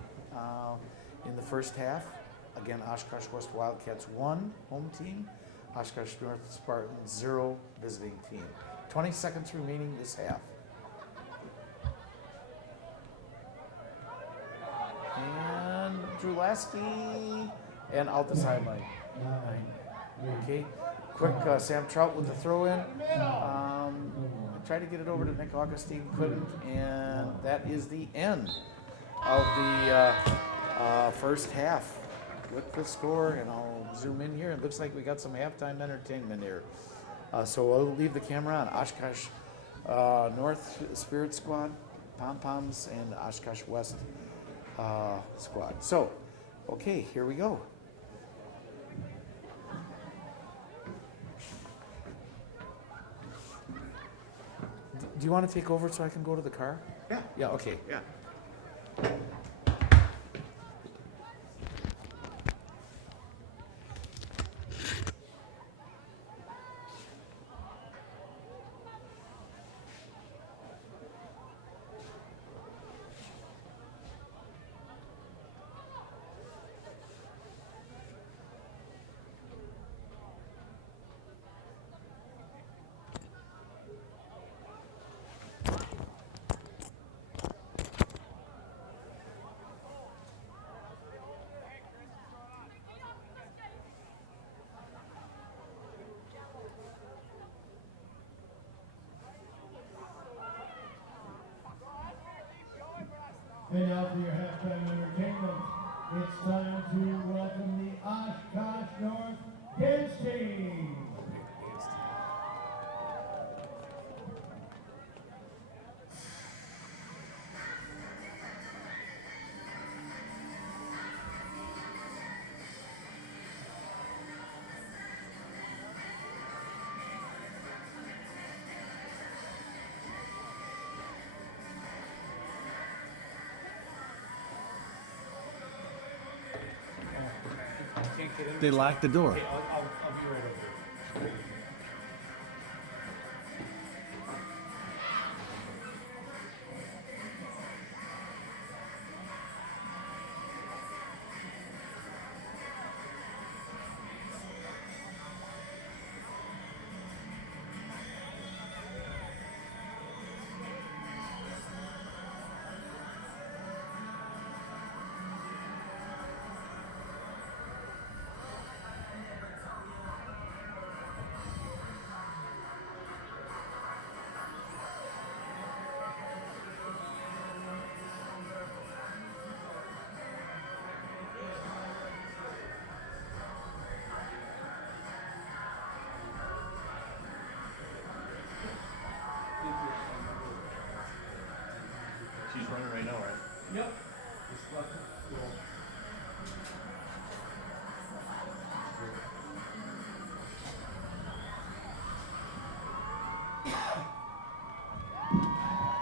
in the first half. Again, Oshkosh West Wildcats 1, home team. Oshkosh North Spartans 0, visiting team. 20 seconds remaining this half. And Drew Lasky, and out the sideline. Okay, quick Sam Trout with the throw in. Tried to get it over to Nick Augustine, couldn't, and that is the end of the first half with the score. And I'll zoom in here. It looks like we got some halftime entertainment here. So I'll leave the camera on Oshkosh North Spirit Squad, Pom Poms, and Oshkosh West squad. So, okay, here we go. Do you want to take over so I can go to the car? Yeah. Yeah, okay. Yeah. And now for your halftime entertainment, it's time to welcome the Oshkosh North Kids team. They locked the door. She's running right now, right? Yep.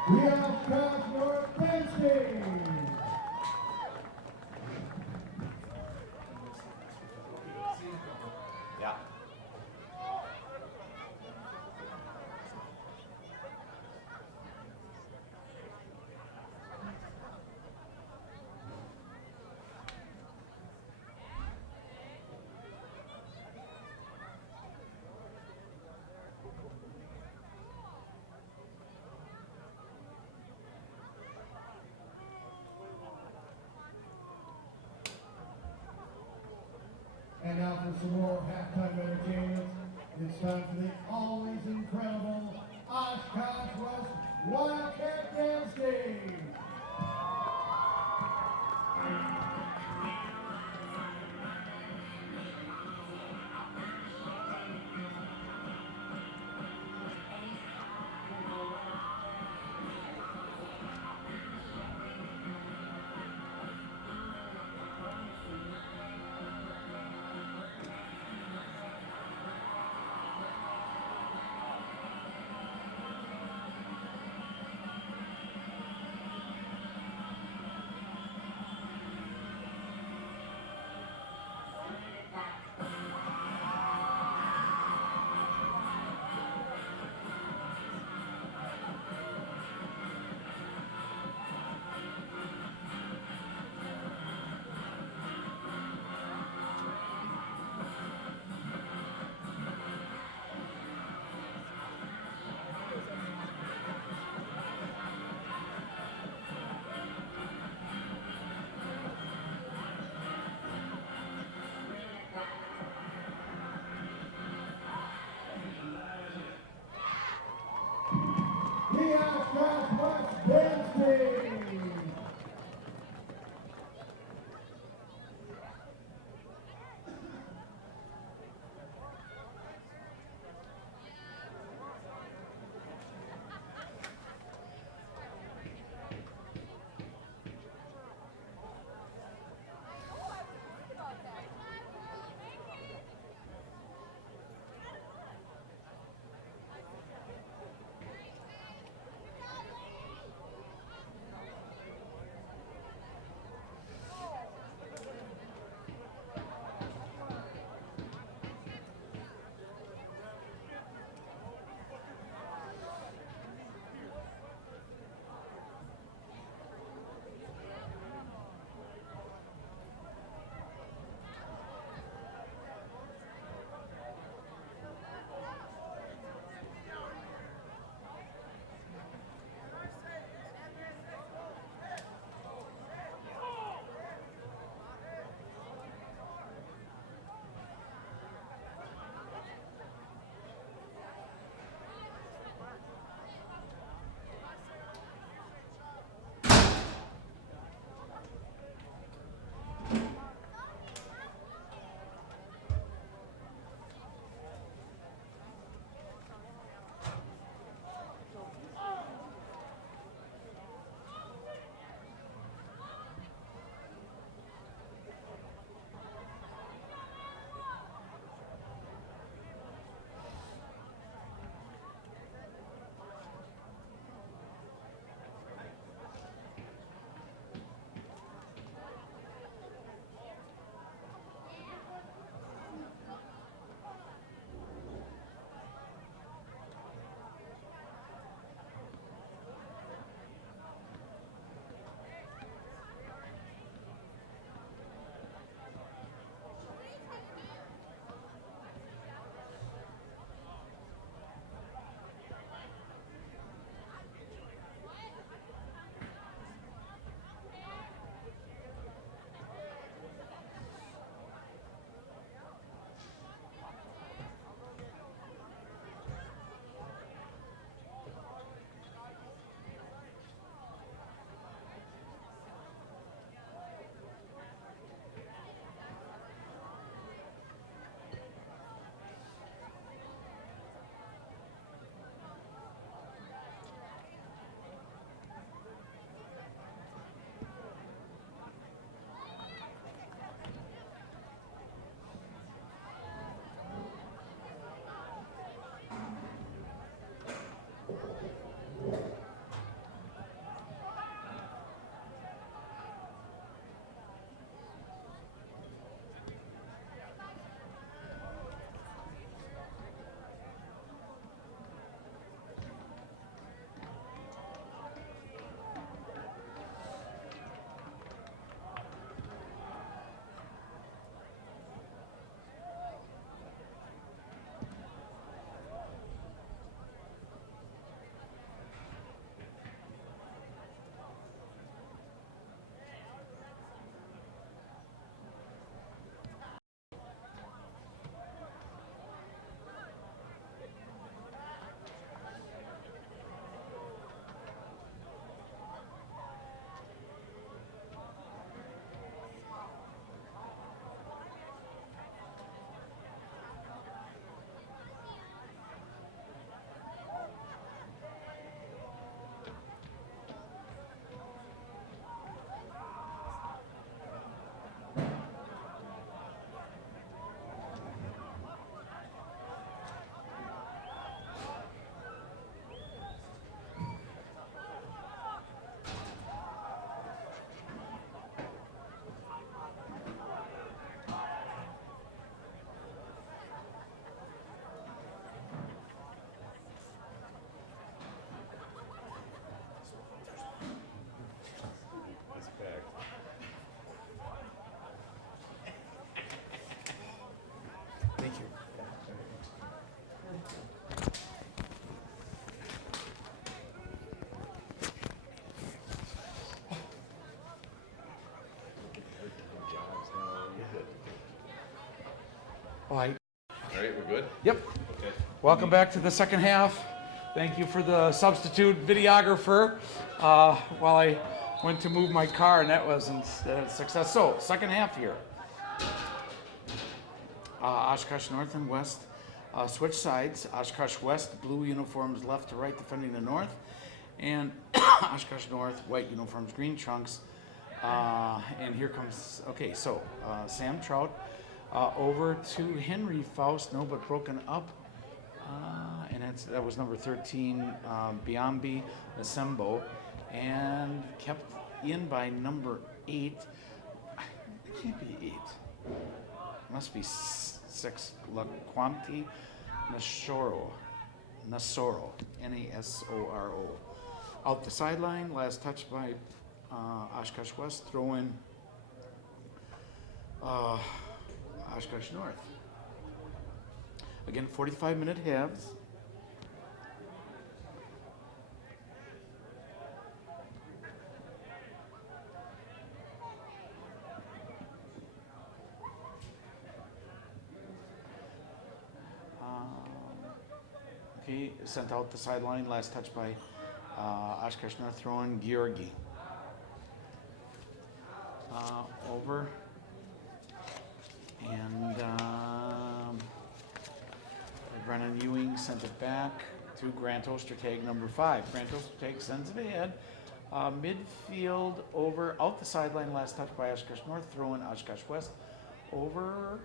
We have Oshkosh North Kids team. Yeah. And now for some more halftime entertainment, it's time for the always incredible Oshkosh West Wildcat Dance Game. All right. All right, we're good? Yep. Okay. Welcome back to the second half. Thank you for the substitute videographer while I went to move my car, and that wasn't a success. So, second half here. Oshkosh North and West switch sides. Oshkosh West, blue uniforms left to right defending the north. And Oshkosh North, white uniforms, green trunks. And here comes, okay, so Sam Trout over to Henry Faust, no, but broken up. And that was number 13, Biambi Nasembo, and kept in by number 8. It can't be 8. It must be 6. Laquanti Nasoro, Nasoro. Out the sideline, last touch by Oshkosh West, throw in Oshkosh North. Again, 45-minute halves. Okay, sent out the sideline, last touch by Oshkosh North, throwing Georgi. Over. And Brennan Ewing sent it back to Grant Ostertag, number 5. Grant Ostertag sends it ahead. Midfield over, out the sideline, last touch by Oshkosh North, throwing Oshkosh West. Over,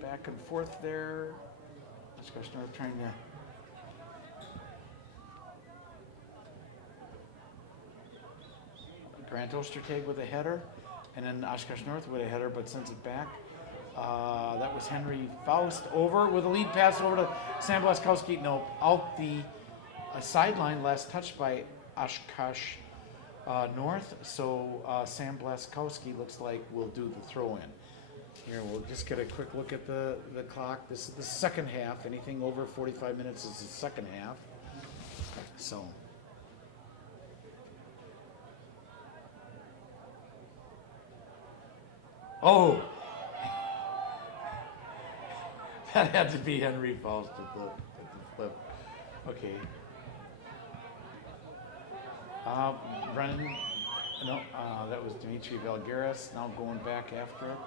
back and forth there. Oshkosh North trying to Grant Ostertag with a header, and then Oshkosh North with a header, but sends it back. That was Henry Faust over with a lead pass over to Sam Blaskowski. No, out the sideline, last touched by Oshkosh North. So Sam Blaskowski looks like will do the throw in. Here, we'll just get a quick look at the clock. This is the second half. Anything over 45 minutes is the second half. So. Oh! That had to be Henry Faust at the flip. Okay. Brennan, no, that was Dmitry Valgaris, now going back after it.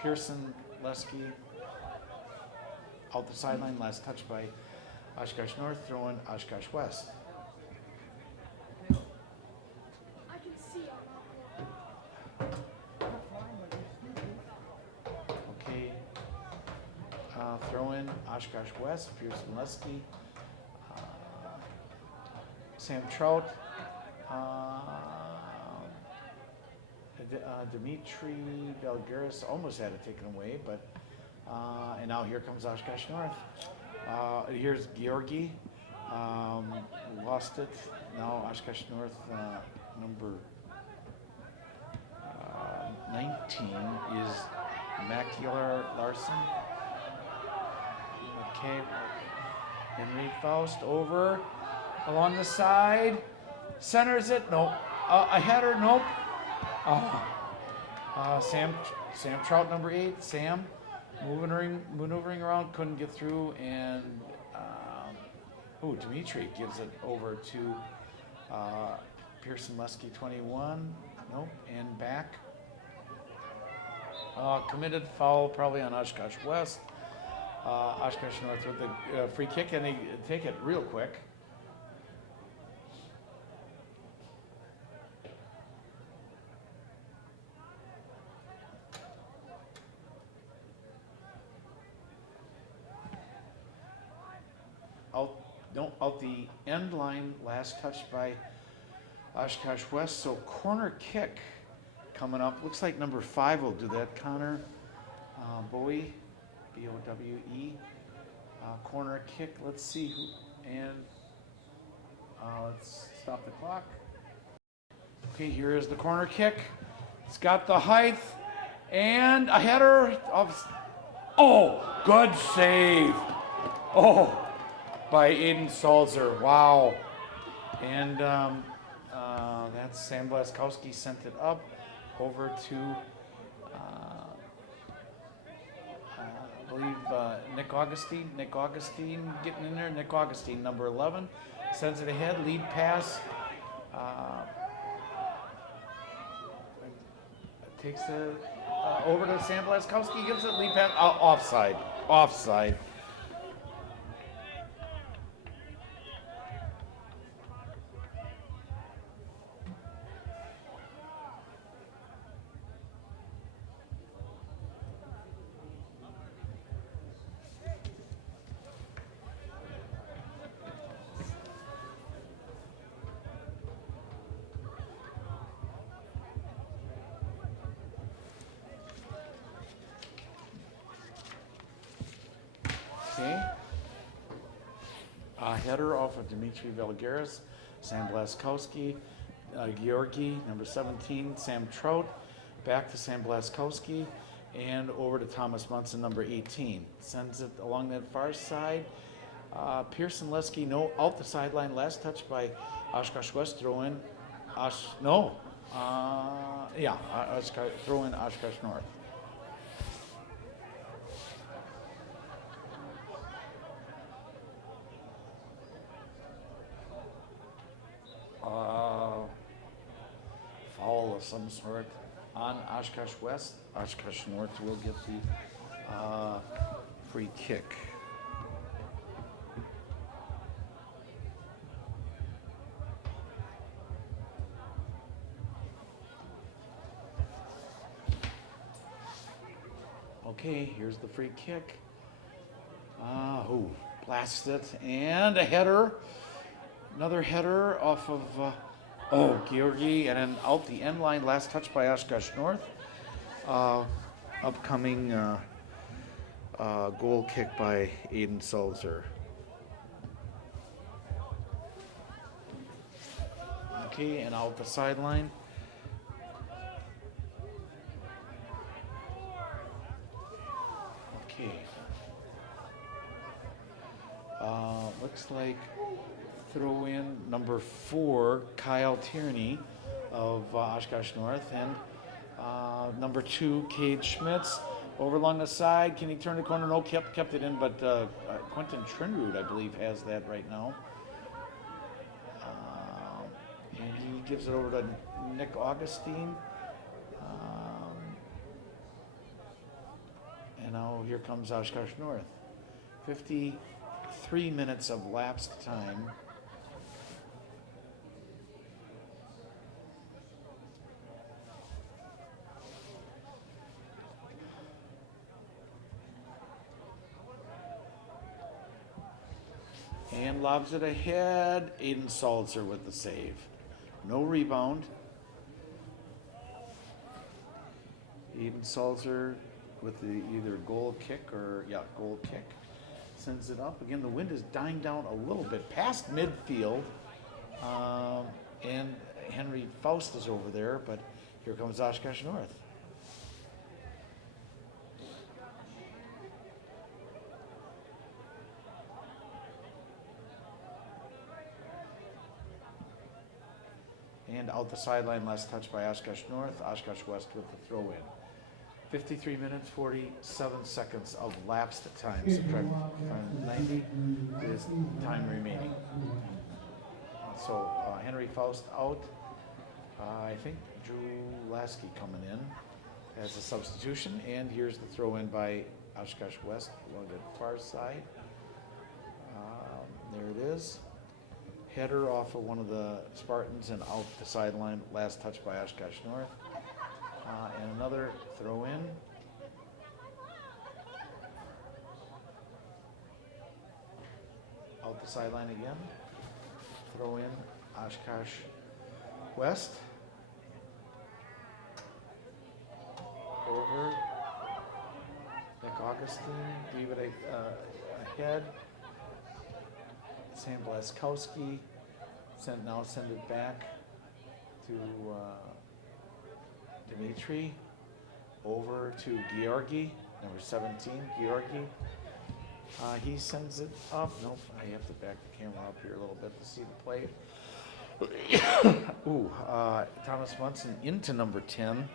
Pearson Lesky, out the sideline, last touch by Oshkosh North, throwing Oshkosh West. Okay. Throw in Oshkosh West, Pearson Lesky, Sam Trout, Dmitry Valgaris almost had it taken away, but and now here comes Oshkosh North. Here's Georgi, lost it. Now Oshkosh North, number 19 is Macular Larson. Okay, Henry Faust over along the side, centers it. Nope. A header. Nope. Sam Trout, number 8. Sam maneuvering around, couldn't get through, and Dmitry gives it over to Pearson Lesky, 21. Nope, and back. Committed foul probably on Oshkosh West. Oshkosh North with the free kick, and they take it real quick. Out the end line, last touched by Oshkosh West. So corner kick coming up. Looks like number 5 will do that. Connor Bowie, B-O-W-E. Corner kick. Let's see who. And let's stop the clock. Okay, here is the corner kick. It's got the height and a header of. Oh, good save. Oh. By Aiden Salzer. Wow. And that's Sam Blaskowski sent it up over to believe Nick Augustine getting in there. Nick Augustine, number 11, sends it ahead. Lead pass. Takes it over to Sam Blaskowski. Gives it lead pass. Offside. Offside. Okay. Header off of Dmitry Velgaris, Sam Blaskowski, Georgi, number 17, Sam Trout, back to Sam Blaskowski, and over to Thomas Munson, number 18. Sends it along that far side. Pearson Lesky, no, out the sideline, last touch by Oshkosh West, throw in, throw in Oshkosh North. Foul of some sort on Oshkosh West. Oshkosh North will get the free kick. Okay, here's the free kick. Blasts it, and a header. Another header off of Georgi, and then out the end line. Last touch by Oshkosh North. Upcoming goal kick by Aiden Sulzer. Okay, and out the sideline. Okay. Looks like throw in number 4, Kyle Tierney of Oshkosh North, and number 2, Cade Schmitz. Over along the side, can he turn the corner? No, kept it in, but Quentin Trinrud, I believe, has that right now. And he gives it over to Nick Augustine. And now here comes Oshkosh North. 53 minutes of lapsed time. And lobs it ahead. Aiden Salzer with the save. No rebound. Aiden Salzer with the either goal kick or, goal kick. Sends it up. Again, the wind is dying down a little bit past midfield. And Henry Faust is over there, but here comes Oshkosh North. And out the sideline, last touch by Oshkosh North. Oshkosh West with the throw in. 53 minutes, 47 seconds of lapsed time. Subtract from 90 is time remaining. So Henry Faust out. I think Drew Lasky coming in as a substitution. And here's the throw in by Oshkosh West along the far side. There it is. Header off of one of the Spartans and out the sideline. Last touch by Oshkosh North. And another throw in. Out the sideline again. Throw in Oshkosh West. Over. Nick Augustine. Leave it ahead. Sam Blaskowski. Send it back to Dmitry. Over to Georgi, number 17, Georgi. He sends it up. Nope, I have to back the camera up here a little bit to see the play. Thomas Munson into number 10.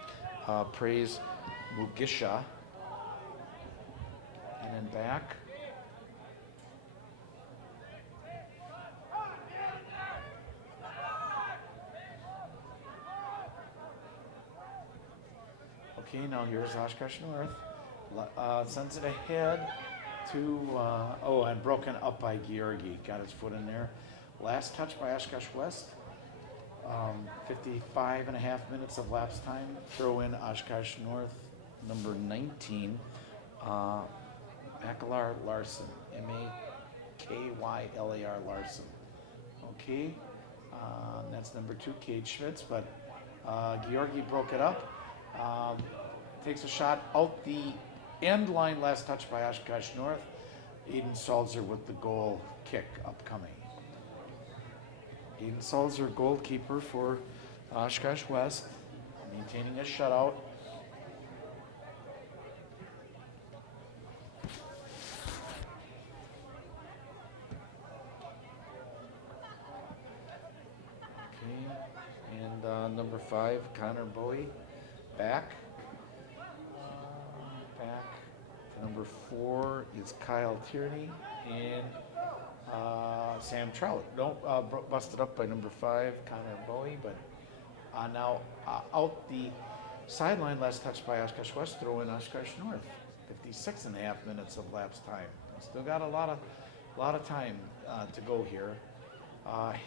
Praise Mugisha. And then back. Okay, now here's Oshkosh North. Sends it ahead to, and broken up by Georgi. Got his foot in there. Last touch by Oshkosh West. 55 and a half minutes of lapse time. Throw in Oshkosh North, number 19, Macklar Larson, Makaylar Larson. Okay, that's number 2, Cade Schmitz, but Georgi broke it up. Takes a shot out the end line, last touch by Oshkosh North. Aiden Salzer with the goal kick upcoming. Aiden Salzer, goalkeeper for Oshkosh West, maintaining a shutout. Okay, and number 5, Connor Bowie, back. Number 4 is Kyle Tierney, and Sam Trout. Busted up by number 5, Connor Bowie, but now out the sideline, last touch by Oshkosh West, throw in Oshkosh North. 56 and a half minutes of lapse time. Still got a lot of time to go here.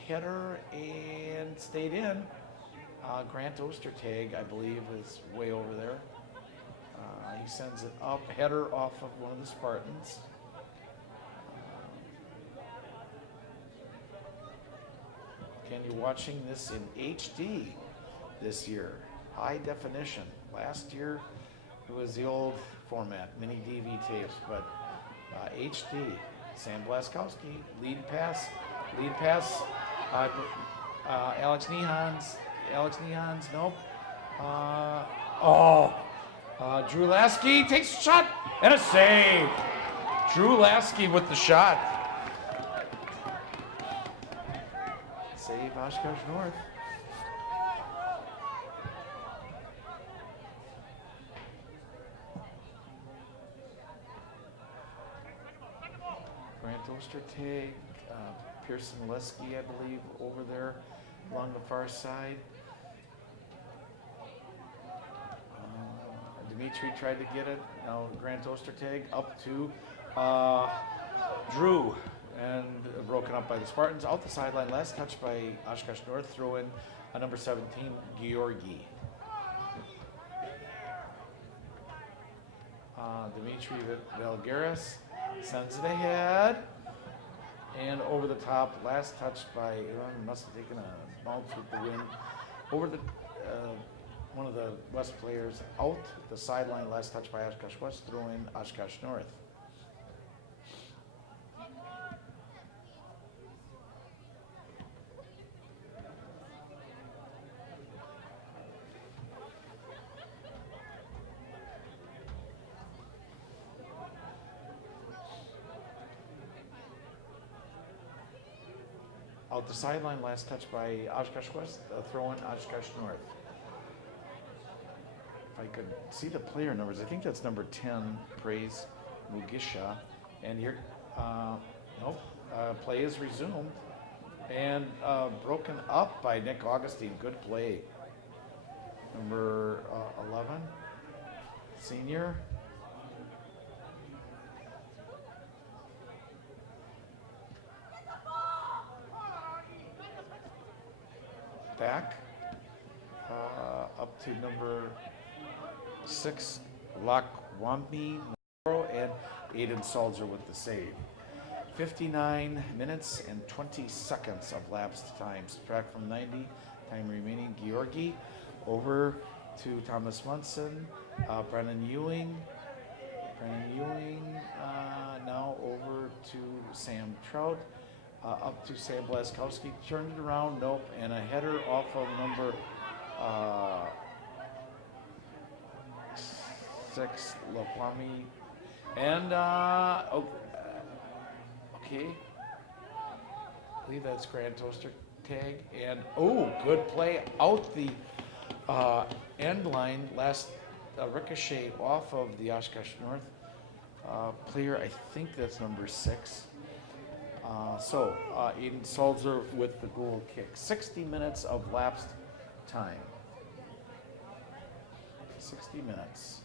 Header and stayed in. Grant Ostertag, I believe, is way over there. He sends it up, header off of one of the Spartans. Ken, you're watching this in HD this year, high definition. Last year it was the old format, mini DV tapes, but HD. Sam Blaskowski, lead pass, Alex Nehans, nope. Drew Lasky takes a shot and a save. Drew Lasky with the shot. Save Oshkosh North. Grant Ostertag, Pearson Lesky, I believe, over there along the far side. Dimitri tried to get it. Now Grant Ostertag up to Drew, and broken up by the Spartans. Out the sideline, last touch by Oshkosh North. Throw in a number 17, Georgi. Dimitri Valgaris sends it ahead. And over the top, last touch by Iran, must have taken a bounce with the wind. Over the one of the West players out the sideline, last touch by Oshkosh West, throw in Oshkosh North. Out the sideline, last touch by Oshkosh West, throw in Oshkosh North. If I could see the player numbers, I think that's number 10, Praise Mugisha. And here, nope, play is resumed. And broken up by Nick Augustine, good play. Number 11, senior. Back, up to number 6, Lakwambi, and Aiden Salzer with the save. 59 minutes and 20 seconds of lapsed time. Subtract from 90, time remaining. Georgi over to Thomas Munson, Brennan Ewing, now over to Sam Trout. Up to Sam Blaskowski, turned it around, nope, and a header off of number 6, Lokwami, and okay, I believe that's Grant Ostertag, and good play out the end line, last ricochet off of the Oshkosh North Player, I think that's number 6. Aiden Salzer with the goal kick. 60 minutes of lapsed time. 60 minutes.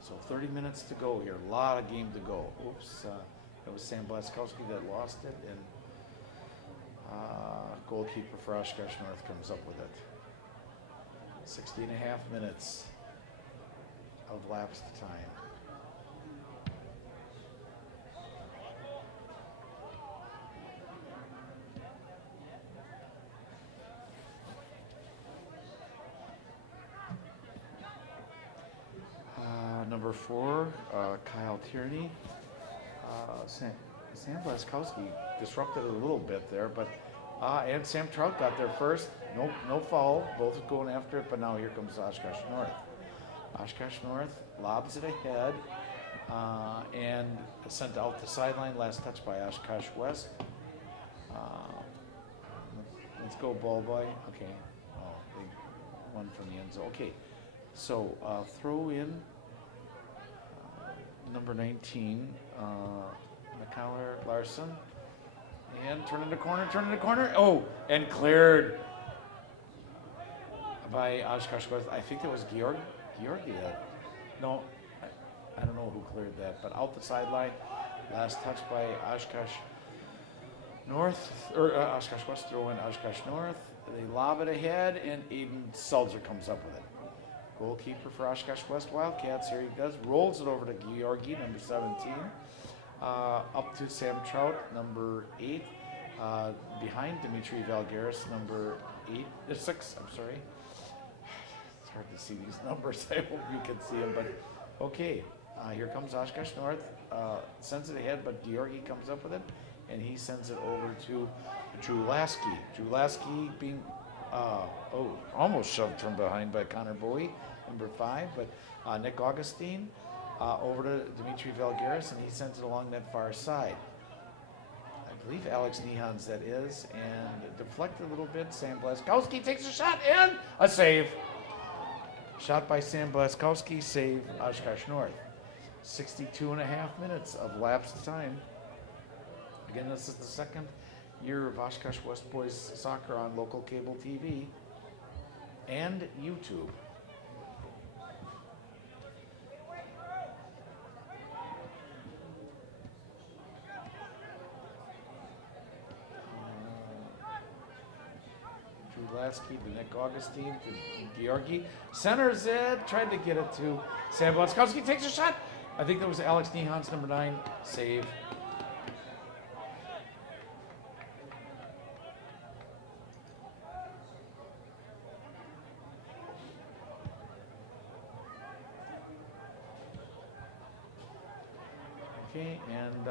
So 30 minutes to go here. A lot of game to go. Oops. That was Sam Blaskowski that lost it. And goalkeeper for Oshkosh North comes up with it. 60 and a half minutes of lapsed time. Number 4, Kyle Tierney. Sam Blaskowski disrupted it a little bit there, but and Sam Trout got there first. No foul. Both going after it, but now here comes Oshkosh North. Oshkosh North lobs it ahead and sent out the sideline. Last touch by Oshkosh West. Let's go, ball boy. Okay. Oh, big one from the end zone. Okay. So throw in number 19, McCallum Larson. And turn into corner. Oh, and cleared by Oshkosh West. I think it was Georgi that. No, I don't know who cleared that, but out the sideline. Last touch by Oshkosh North, or Oshkosh West, throw in Oshkosh North. They lob it ahead, and Aiden Salzer comes up with it. Goalkeeper for Oshkosh West Wildcats, here he does, rolls it over to Georgi, number 17. Up to Sam Trout, number 8. Behind Dimitri Valgaris, number 6, I'm sorry. It's hard to see these numbers, I hope you can see them, but okay. Here comes Oshkosh North, sends it ahead, but Georgi comes up with it, and he sends it over to Drew Lasky. Drew Lasky being almost shoved from behind by Connor Bowie, number 5, but Nick Augustine over to Dimitri Valgaris, and he sends it along that far side. I believe Alex Nehans that is, and deflected a little bit. Sam Blaskowski takes a shot and a save. Shot by Sam Blaskowski, save Oshkosh North. 62 and a half minutes of lapsed time. Again, this is the second year of Oshkosh West Boys Soccer on local cable TV and YouTube. Drew Lasky to Nick Augustine to Georgi. Centers it, tried to get it to Sam Blaskowski, takes a shot. I think that was Alex Nehans, number 9, save. Okay, and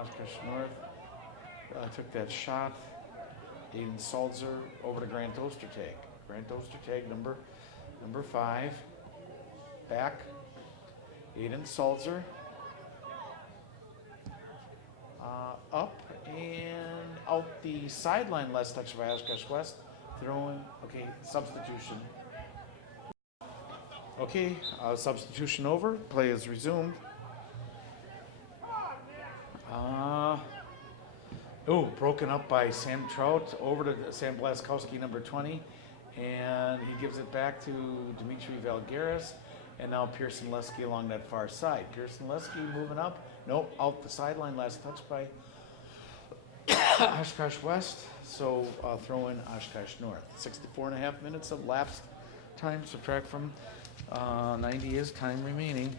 Oshkosh North took that shot. Aiden Salzer over to Grant Ostertag. Grant Ostertag, number 5. Back. Aiden Salzer. Up and out the sideline. Last touch by Oshkosh West. Throwing. Okay, substitution. Okay, substitution over. Play is resumed. Broken up by Sam Trout over to Sam Blaskowski, number 20, and he gives it back to Dimitri Valgaris, and now Pearson Lesky along that far side. Pearson Lesky moving up, nope, out the sideline. Last touch by Oshkosh West, so throw in Oshkosh North. 64 and a half minutes of lapsed time, subtract from 90 is time remaining.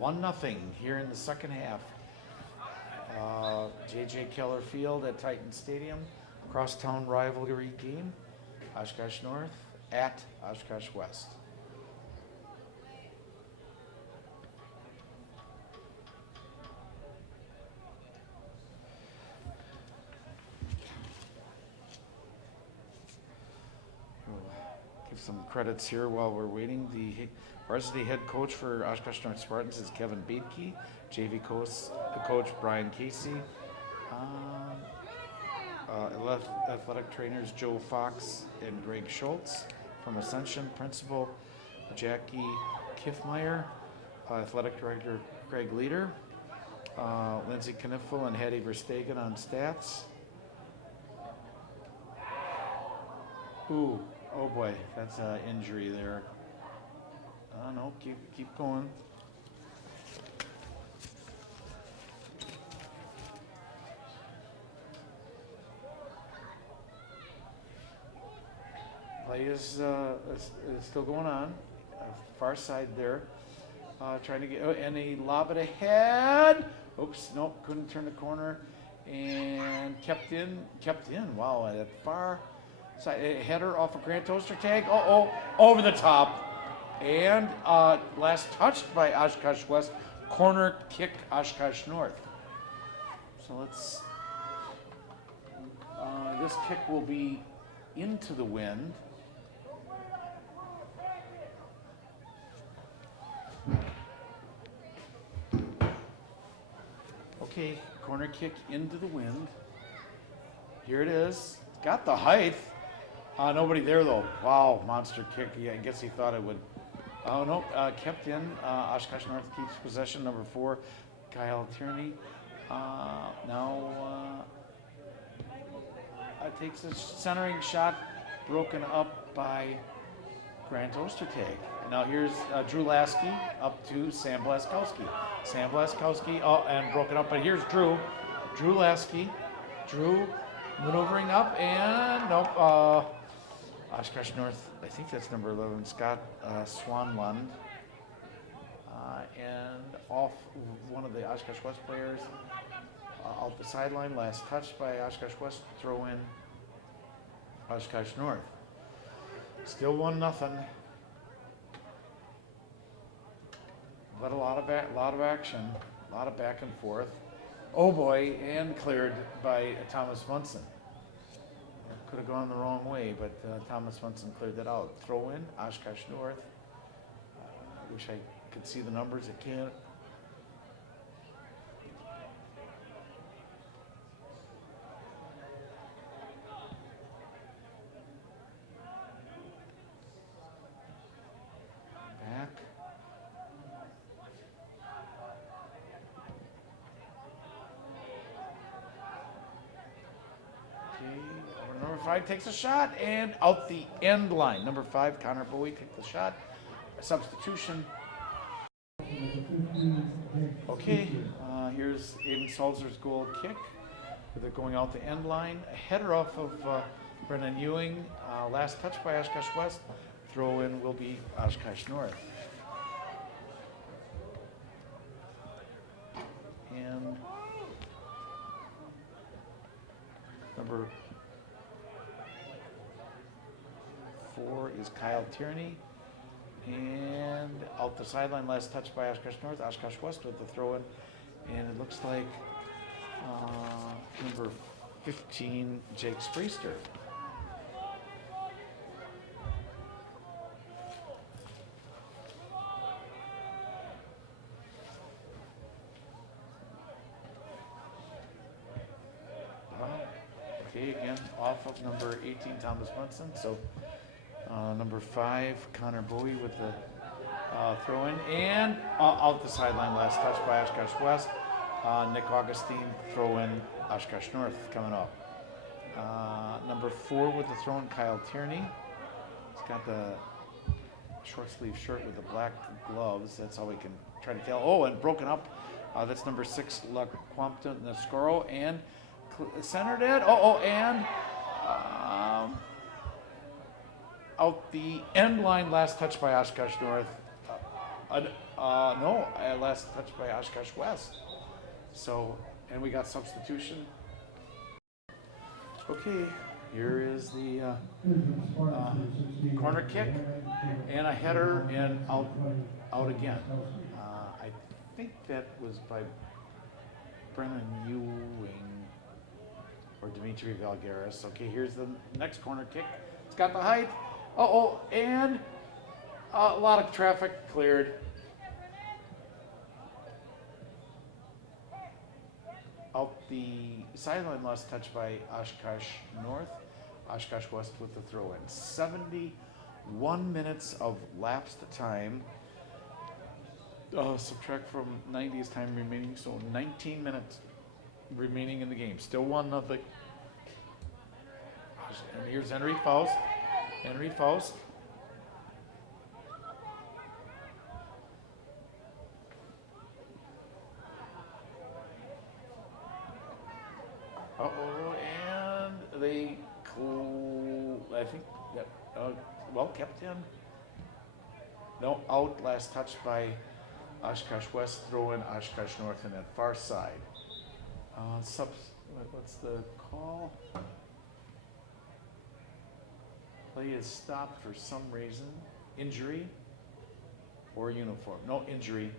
1-0 here in the second half. J.J. Keller Field at Titan Stadium. Crosstown rivalry game. Oshkosh North at Oshkosh West. Give some credits here while we're waiting. The varsity head coach for Oshkosh North Spartans is Kevin Baitke. JV coach Brian Casey. athletic trainers Joe Fox and Greg Schultz. From Ascension, Principal Jackie Kiffmeyer, Athletic Director Craig Leader, Lindsay Kniffel and Hattie Verstegen on stats. Ooh, oh boy, that's an injury there. No, keep going. Play is still going on. Far side there. Trying to get, and he lob it ahead. Oops, nope, couldn't turn the corner. And kept in. Wow, that far side. A header off a Grant Oster tag. Over the top. And last touched by Oshkosh West. Corner kick, Oshkosh North. So let's, this kick will be into the wind. Okay, corner kick into the wind. Here it is. Got the height. Nobody there though. Wow, monster kick. Yeah, I guess he thought it would. Oh no, kept in. Oshkosh North keeps possession. Number 4, Kyle Tierney. Now takes a centering shot, broken up by Grant Ostertag. Now here's Drew Lasky up to Sam Blaskowski. Sam Blaskowski, and broken up, but here's Drew Lasky. Drew maneuvering up, and nope, Oshkosh North, I think that's number 11, Scott Swanlund. And off one of the Oshkosh West players, out the sideline, last touch by Oshkosh West, throw in Oshkosh North. Still 1-0. But a lot of action, a lot of back and forth. Oh boy, and cleared by Thomas Munson. Could have gone the wrong way, but Thomas Munson cleared that out. Throw in, Oshkosh North. I wish I could see the numbers, I can't. Back. Number 5 takes a shot and out the end line. Number 5, Connor Bowie takes the shot. A substitution. Okay, here's Aiden Salzer's goal kick. They're going out the end line. A header off of Brennan Ewing. Last touch by Oshkosh West. Throw in will be Oshkosh North. And number 4 is Kyle Tierney. And out the sideline, last touch by Oshkosh North. Oshkosh West with the throw in. And it looks like number 15, Jake Spriester. Okay, again, off of number 18, Thomas Munson. So number 5, Connor Bowie with the throw in. And out the sideline, last touch by Oshkosh West. Nick Augustine, throw in, Oshkosh North coming up. Number 4 with the throw in, Kyle Tierney. He's got the short sleeve shirt with the black gloves. That's how we can try to tell. Oh, and broken up. That's number 6, LaQuampton Nascoro, and centered it. And out the end line, last touch by Oshkosh North. Last touch by Oshkosh West. So, and we got substitution. Okay, here is the corner kick and a header and out again. I think that was by Brennan Ewing or Dimitri Valgaris. Okay, here's the next corner kick. It's got the height. And a lot of traffic cleared. Out the sideline, last touch by Oshkosh North. Oshkosh West with the throw in. 71 minutes of lapsed time. Subtract from 90's time remaining, so 19 minutes remaining in the game. Still 1-0. And here's Henry Faust. Henry Faust. Uh-oh, and they, I think, that, well, kept in. No, out, last touch by Oshkosh West, throw in Oshkosh North in that far side. What's the call? Play is stopped for some reason. Injury or uniform? No, injury.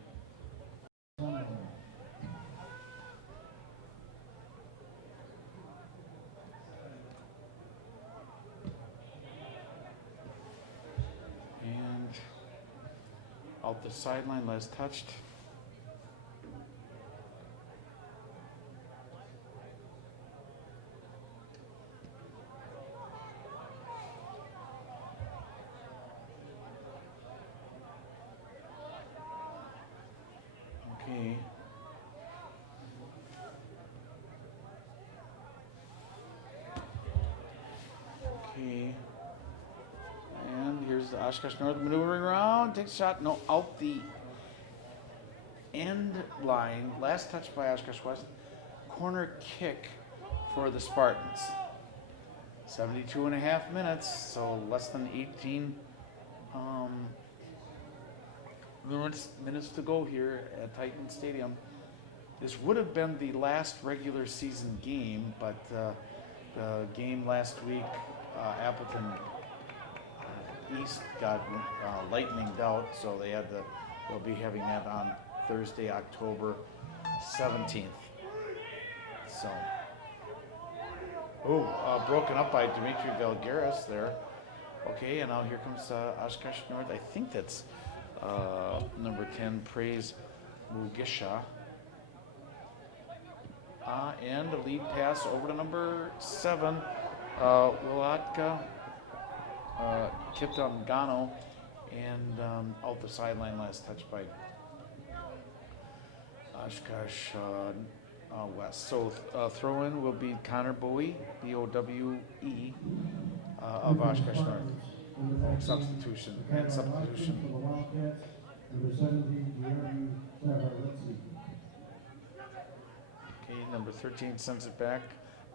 And out the sideline, last touched. Okay. Okay. And here's the Oshkosh North maneuvering around, takes a shot, no, out the end line, last touch by Oshkosh West, corner kick for the Spartans. 72.5 minutes, so less than 18 minutes to go here at Titan Stadium. This would have been the last regular season game, but the game last week, Appleton East got lightninged out, so they'll be having that on Thursday, October 17th. So, broken up by Dimitri Valgaris there. Okay, and now here comes Oshkosh North. I think that's number 10, Praise Mugisha. And a lead pass over to number 7, Wilatka. Tipped on Gano, and out the sideline, last touch by Oshkosh West. So throw in will be Connor Bowie, B-O-W-E, of Oshkosh North. Substitution. Number 17, Okay, number 13 sends it back.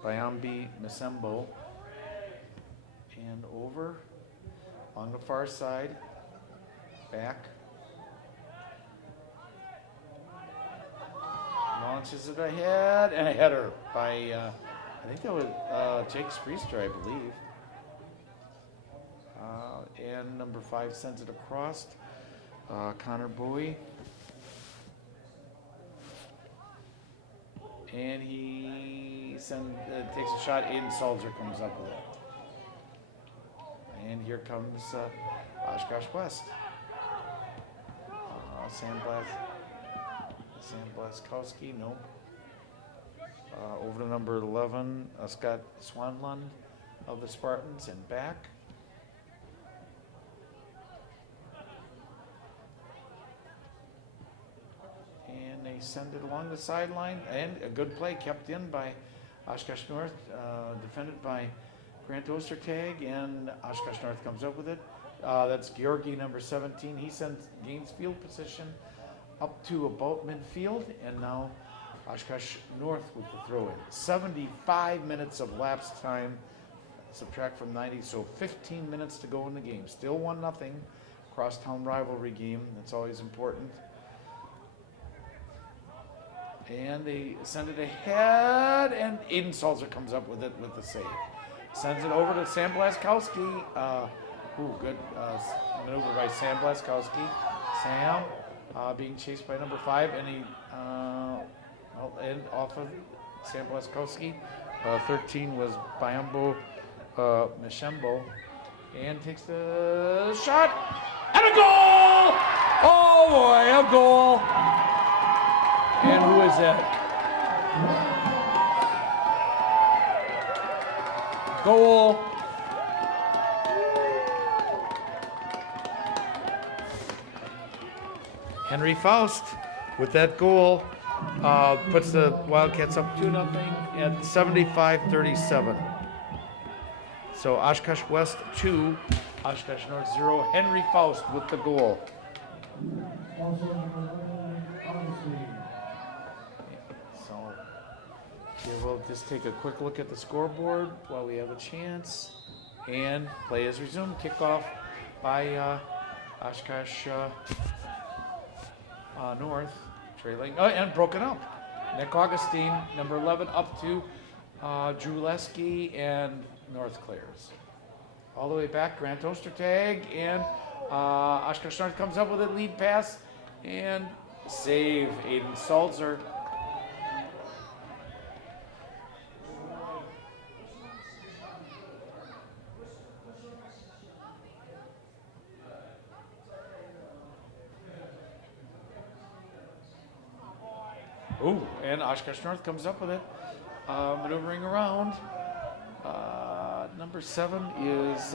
Bayambi Misembo. And over on the far side, back. Launches it ahead, and a header by, I think that was Jake Spriester, I believe. And number 5 sends it across. Connor Bowie. And he takes a shot. Aiden Salzer comes up with it. And here comes Oshkosh West. Sam Blaskowski, no. Over to number 11, Scott Swanlund of the Spartans, and back. And they send it along the sideline, and a good play kept in by Oshkosh North, defended by Grant Ostertag, and Oshkosh North comes up with it. That's Georgi, number 17. He sends gains field position up to about midfield, and now Oshkosh North with the throw in. 75 minutes of lapsed time, subtract from 90, so 15 minutes to go in the game. Still 1-0, crosstown rivalry game. That's always important. And they send it ahead, and Aiden Salzer comes up with it with the save. Sends it over to Sam Blaskowski. Good maneuver by Sam Blaskowski. Sam being chased by number 5, and he and off of Sam Blaskowski. 13 was Bayambo Mishembo, and takes the shot, and a goal! Oh boy, a goal! And who is that? goal. Henry Faust with that goal puts the Wildcats up 2-0 at 75-37. So Oshkosh West 2, Oshkosh North 0. Henry Faust with the goal. Also number 11, Augustine. So here we'll just take a quick look at the scoreboard while we have a chance. And play is resumed. Kickoff by Oshkosh North, trailing, and broken up. Nick Augustine, number 11, up to Drew Lesky and North Clears. All the way back, Grant Ostertag, and Oshkosh North comes up with a lead pass, and save, Aiden Salzer. Ooh, and Oshkosh North comes up with it, maneuvering around. Number 7 is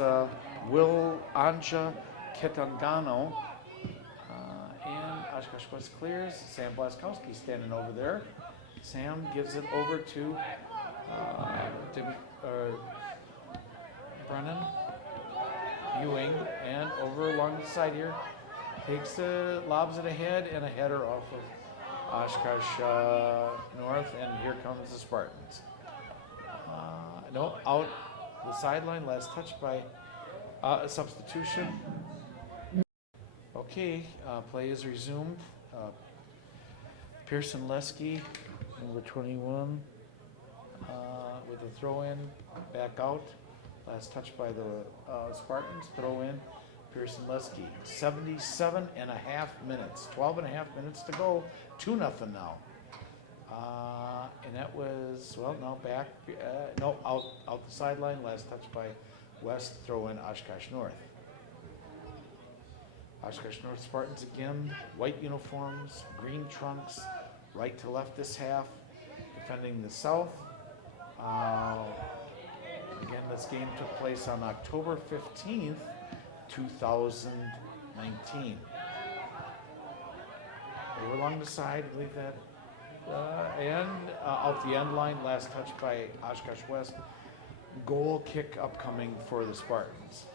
Will Anja Ketangano, and Oshkosh West clears. Sam Blaskowski standing over there. Sam gives it over to Brennan Ewing, and over along the side here, takes lobs it ahead, and a header off of Oshkosh North, and here comes the Spartans. No, out the sideline, last touch by a substitution. Okay, play is resumed. Pearson Lesky, number 21, with a throw in, back out. Last touch by the Spartans, throw in. Pearson Lesky, 77 and a half minutes, 12 and a half minutes to go, 2-0 now. And that was, well, now back, no, out the sideline, last touch by West, throw in Oshkosh North. Oshkosh North Spartans again, white uniforms, green trunks, right to left this half, defending the south. Again, this game took place on October 15th, 2019. Over along the side, I believe that, and out the end line, last touch by Oshkosh West. Goal kick upcoming for the Spartans.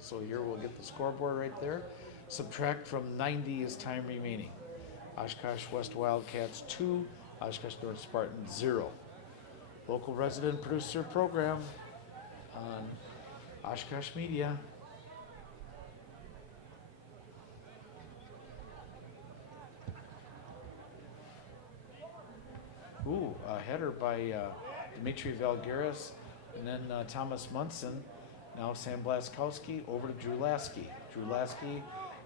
So here we'll get the scoreboard right there. Subtract from 90 is time remaining. Oshkosh West Wildcats 2, Oshkosh North Spartans 0. Local resident producer program on Oshkosh Media. Ooh, a header by Dmitry Valgaris, and then Thomas Munson. Now Sam Blaskowski over to Drew Lasky. Drew Lasky,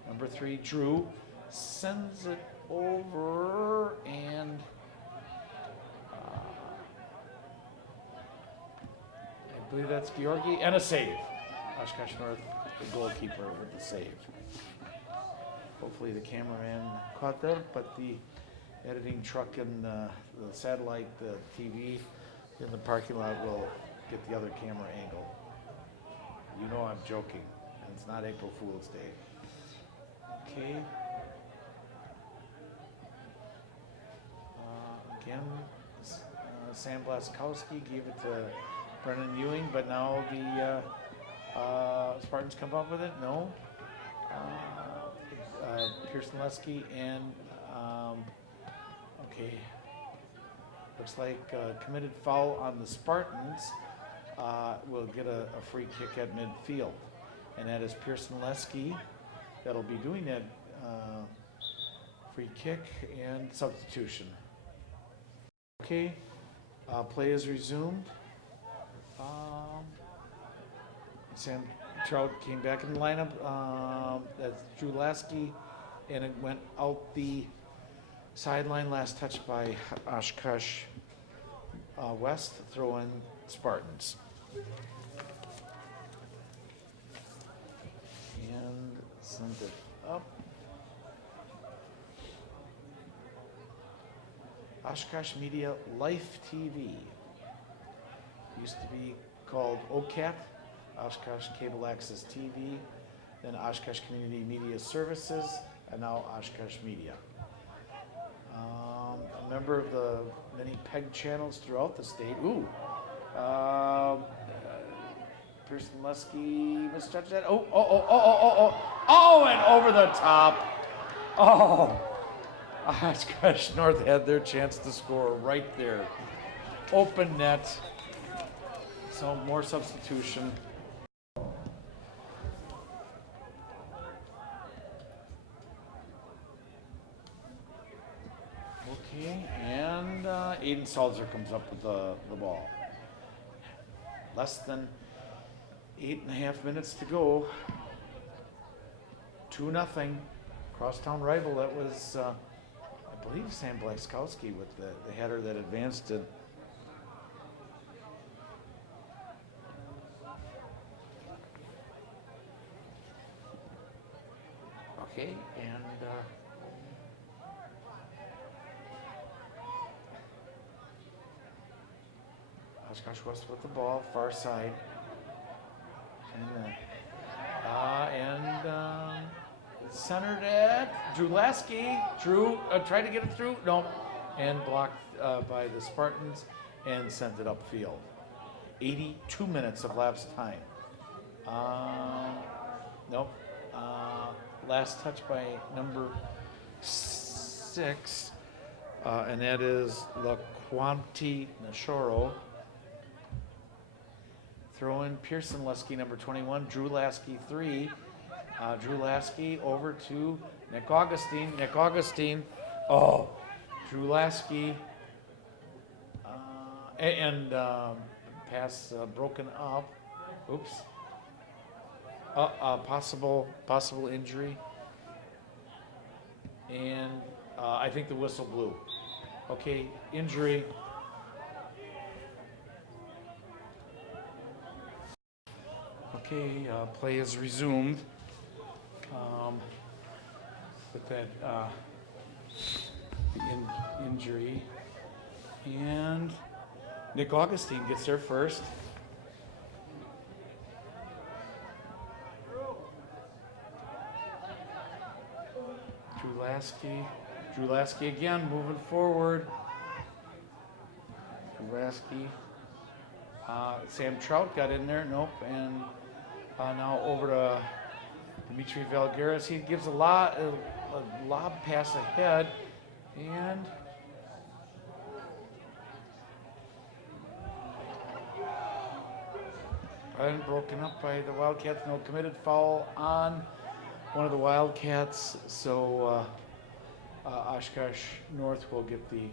number 3, Drew, sends it over, and I believe that's Georgi, and a save. Oshkosh North, the goalkeeper with the save. Hopefully the cameraman caught that, but the editing truck and the satellite, the TV in the parking lot will get the other camera angle. You know I'm joking, and it's not April Fool's Day. Okay. Again, Sam Blaskowski gave it to Brennan Ewing, but now the Spartans come up with it. No. Pearson Lesky and okay. Looks like committed foul on the Spartans. Will get a free kick at midfield, and that is Pearson Lesky that'll be doing that free kick and substitution. Okay, play is resumed. Sam Trout came back in the lineup. That's Drew Lasky, and it went out the sideline. Last touch by Oshkosh West, throw in Spartans. And send it up. Oshkosh Media Life TV. Used to be called OCAT, Oshkosh Cable Access TV, then Oshkosh Community Media Services, and now Oshkosh Media. A member of the many PEG channels throughout the state. Pearson Lusky misjudged that. Oh, and over the top. Oh, Oshkosh North had their chance to score right there. Open net. So more substitution. Okay, and Aiden Salzer comes up with the ball. Less than 8.5 minutes to go. 2-0. Crosstown rival. That was, I believe, Sam Blaskowski with the header that advanced it. Okay, and Oshkosh West with the ball, far side. And centered at Drew Lasky. Drew tried to get it through, nope, and blocked by the Spartans and sent it upfield. 82 minutes of lapsed time. Nope. Last touch by number 6, and that is LaQuanti Nashoro. Throw in Pearson Lusky, number 21, Drew Lasky 3. Drew Lasky over to Nick Augustine. Nick Augustine, Drew Lasky, and pass broken up. Oops. Possible injury, and I think the whistle blew. Okay, injury. Okay, play is resumed. With that the injury, and Nick Augustine gets there first. Drew Lasky again, moving forward. Drew Lasky. Sam Trout got in there, nope, and now over to Dimitri Valgaris. He gives a lob pass ahead, and broken up by the Wildcats. No committed foul on one of the Wildcats, so Oshkosh North will get the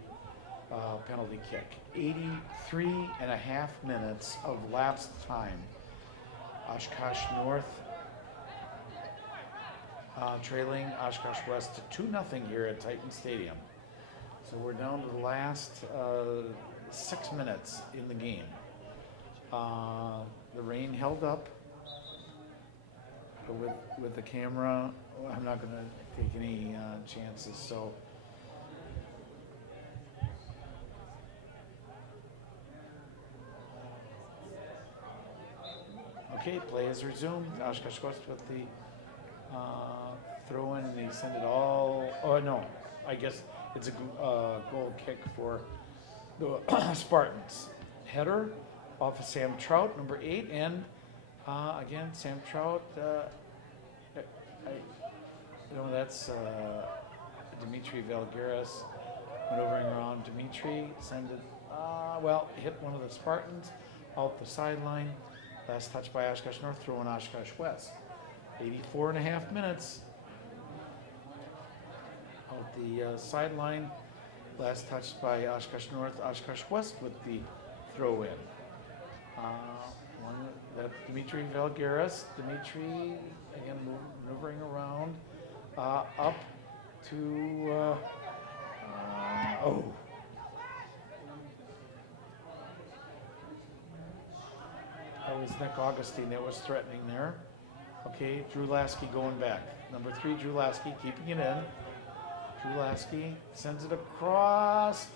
penalty kick. 83.5 minutes of lapsed time. Oshkosh North trailing Oshkosh West to 2-0 here at Titan Stadium. So we're down to the last 6 minutes in the game. The rain held up with the camera. I'm not going to take any chances. So okay, play is resumed. Oshkosh West with the throw in, and they send it all. Oh no, I guess it's a goal kick for the Spartans. Header off of Sam Trout, number 8, and again Sam Trout. That's Dimitri Valgaris maneuvering around Dimitri. Send it. Hit one of the Spartans out the sideline. Last touch by Oshkosh North, throwing Oshkosh West. 84.5 minutes out the sideline. Last touch by Oshkosh North, Oshkosh West with the throw in. That Dimitri Valgaris. Dimitri again maneuvering around up to That was Nick Augustine that was threatening there. Okay, Drew Lasky going back. Number 3, Drew Lasky keeping it in. Drew Lasky sends it across.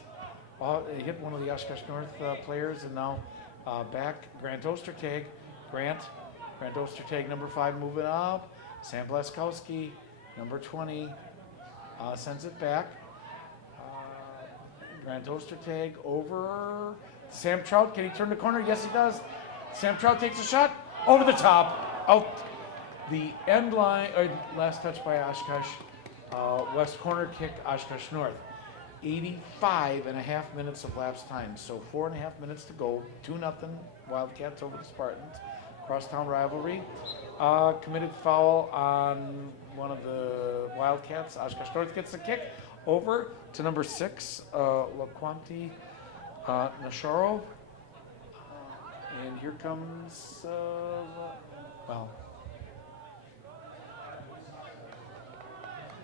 It hit one of the Oshkosh North players, and now Back, Grant Ostertag, Grant Ostertag, number 5, moving up. Sam Blaskowski, number 20, sends it back. Grant Ostertag over Sam Trout. Can he turn the corner? Yes, he does. Sam Trout takes a shot over the top, out the end line. Last touch by Oshkosh. West corner kick, Oshkosh North. 85.5 minutes of lapse time. So 4.5 minutes to go. 2-0 Wildcats over the Spartans. Crosstown rivalry. Committed foul on one of the Wildcats. Oshkosh North gets the kick over to number 6, Laquanti Nasharo. And here comes,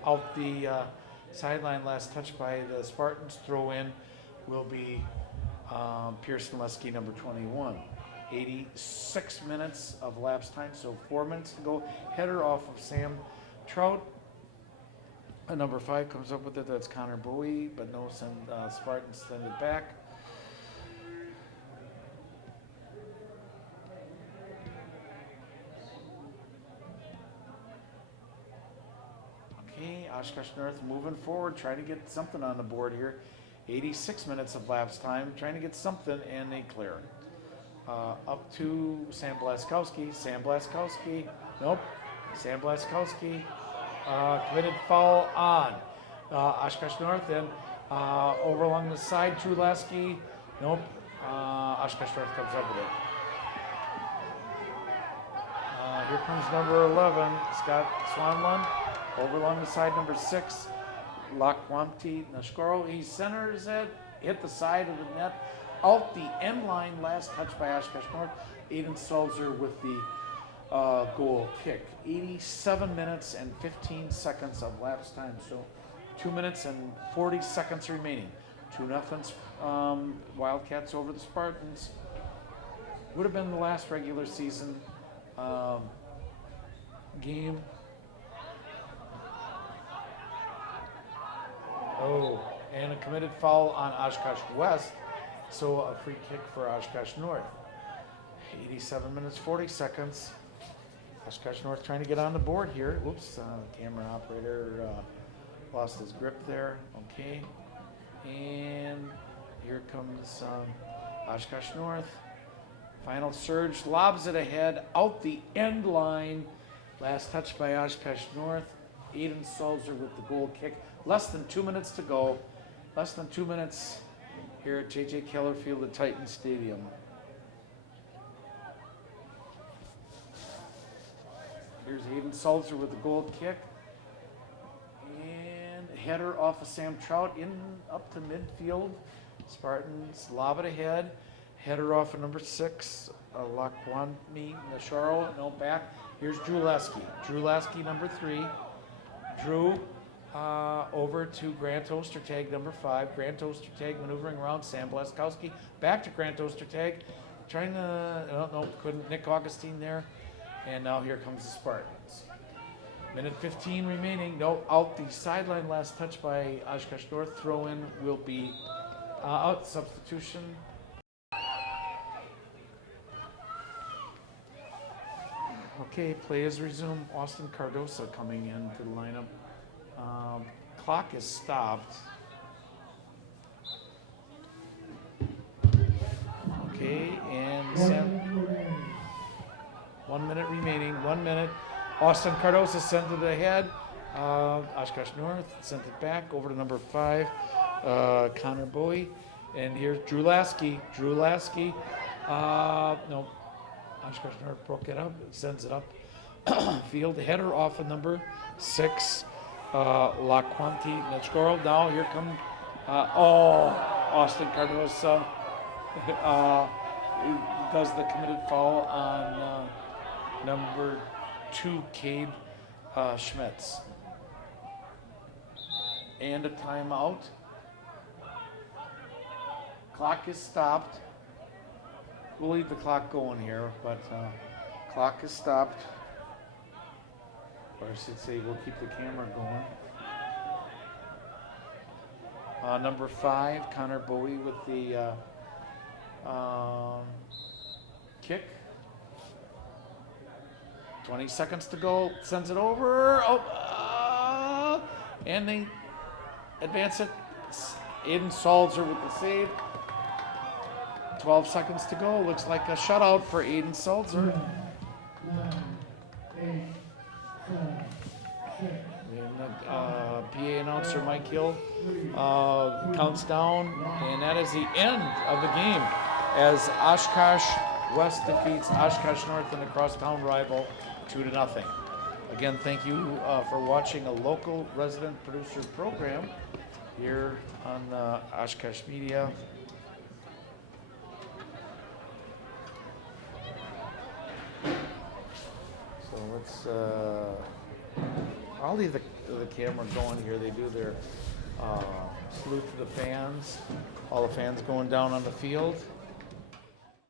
out the sideline, last touch by the Spartans. Throw in will be Pearson Lesky, number 21. 86 minutes of lapse time, so 4 minutes to go. Header off of Sam Trout. Number 5 comes up with it. That's Connor Bowie, but no Spartans send it back. Okay, Oshkosh North moving forward, trying to get something on the board here. 86 minutes of lapse time, trying to get something, and they clear it. Up to Sam Blaskowski. Sam Blaskowski. Nope. Sam Blaskowski. Committed foul on Oshkosh North. And over along the side, Drew Lasky. Nope. Oshkosh North comes up with it. Here comes number 11, Scott Swanlund. Over along the side, number 6, Laquanti Nashkoro. He centers it, hit the side of the net. Out the end line, last touch by Oshkosh North. Aiden Stalzer with the goal kick. 87 minutes and 15 seconds of lapse time. So 2 minutes and 40 seconds remaining. 2-0 Wildcats over the Spartans. Would have been the last regular season game. Oh, and a committed foul on Oshkosh West. So a free kick for Oshkosh North. 87 minutes, 40 seconds. Oshkosh North trying to get on the board here. Whoops, camera operator lost his grip there. Okay. And here comes Oshkosh North. Final surge, lobs it ahead, out the end line. Last touch by Oshkosh North. Aiden Salzer with the goal kick. Less than 2 minutes to go. Less than 2 minutes here at J.J. Keller Field at Titan Stadium. Here's Aiden Salzer with the goal kick. And header off of Sam Trout in up to midfield. Spartans lob it ahead. Header off of number 6, Laquanti Nasharo. No, back. Here's Drew Lasky. Drew Lasky, number 3. Drew over to Grant Ostertag, number 5. Grant Ostertag maneuvering around Sam Blaskowski. Back to Grant Ostertag. Trying to, no, couldn't. Nick Augustine there. And now here comes the Spartans. Minute 15 remaining. No, out the sideline. Last touch by Oshkosh North. Throw in will be out. Substitution. Okay, play is resumed. Austin Cardosa coming into the lineup. Clock is stopped. Okay, and Sam, 1 minute remaining. 1 minute. Austin Cardosa sent it ahead. Oshkosh North sent it back over to number 5, Connor Bowie. And here's Drew Lasky. Drew Lasky. No. Oshkosh North broke it up, sends it up. Field header off of number 6, Laquanti Nechgoro. Now here come, Austin Cardosa does the committed foul on number 2, Cade Schmitz. And a timeout. Clock is stopped. We'll leave the clock going here, but clock is stopped. Or I should say we'll keep the camera going. Number 5, Connor Bowie with the Kick. 20 seconds to go. Sends it over. And they advance it. Aiden Salzer with the save. 12 seconds to go. Looks like a shutout for Aiden Salzer. 9, 8, 7, 6. And PA announcer Mike Hill counts down, and that is the end of the game as Oshkosh West defeats Oshkosh North in a crosstown rival 2-0. Again, thank you for watching a local resident producer program here on Oshkosh Media. So let's, I'll leave the camera going here. They do their salute to the fans, all the fans going down on the field.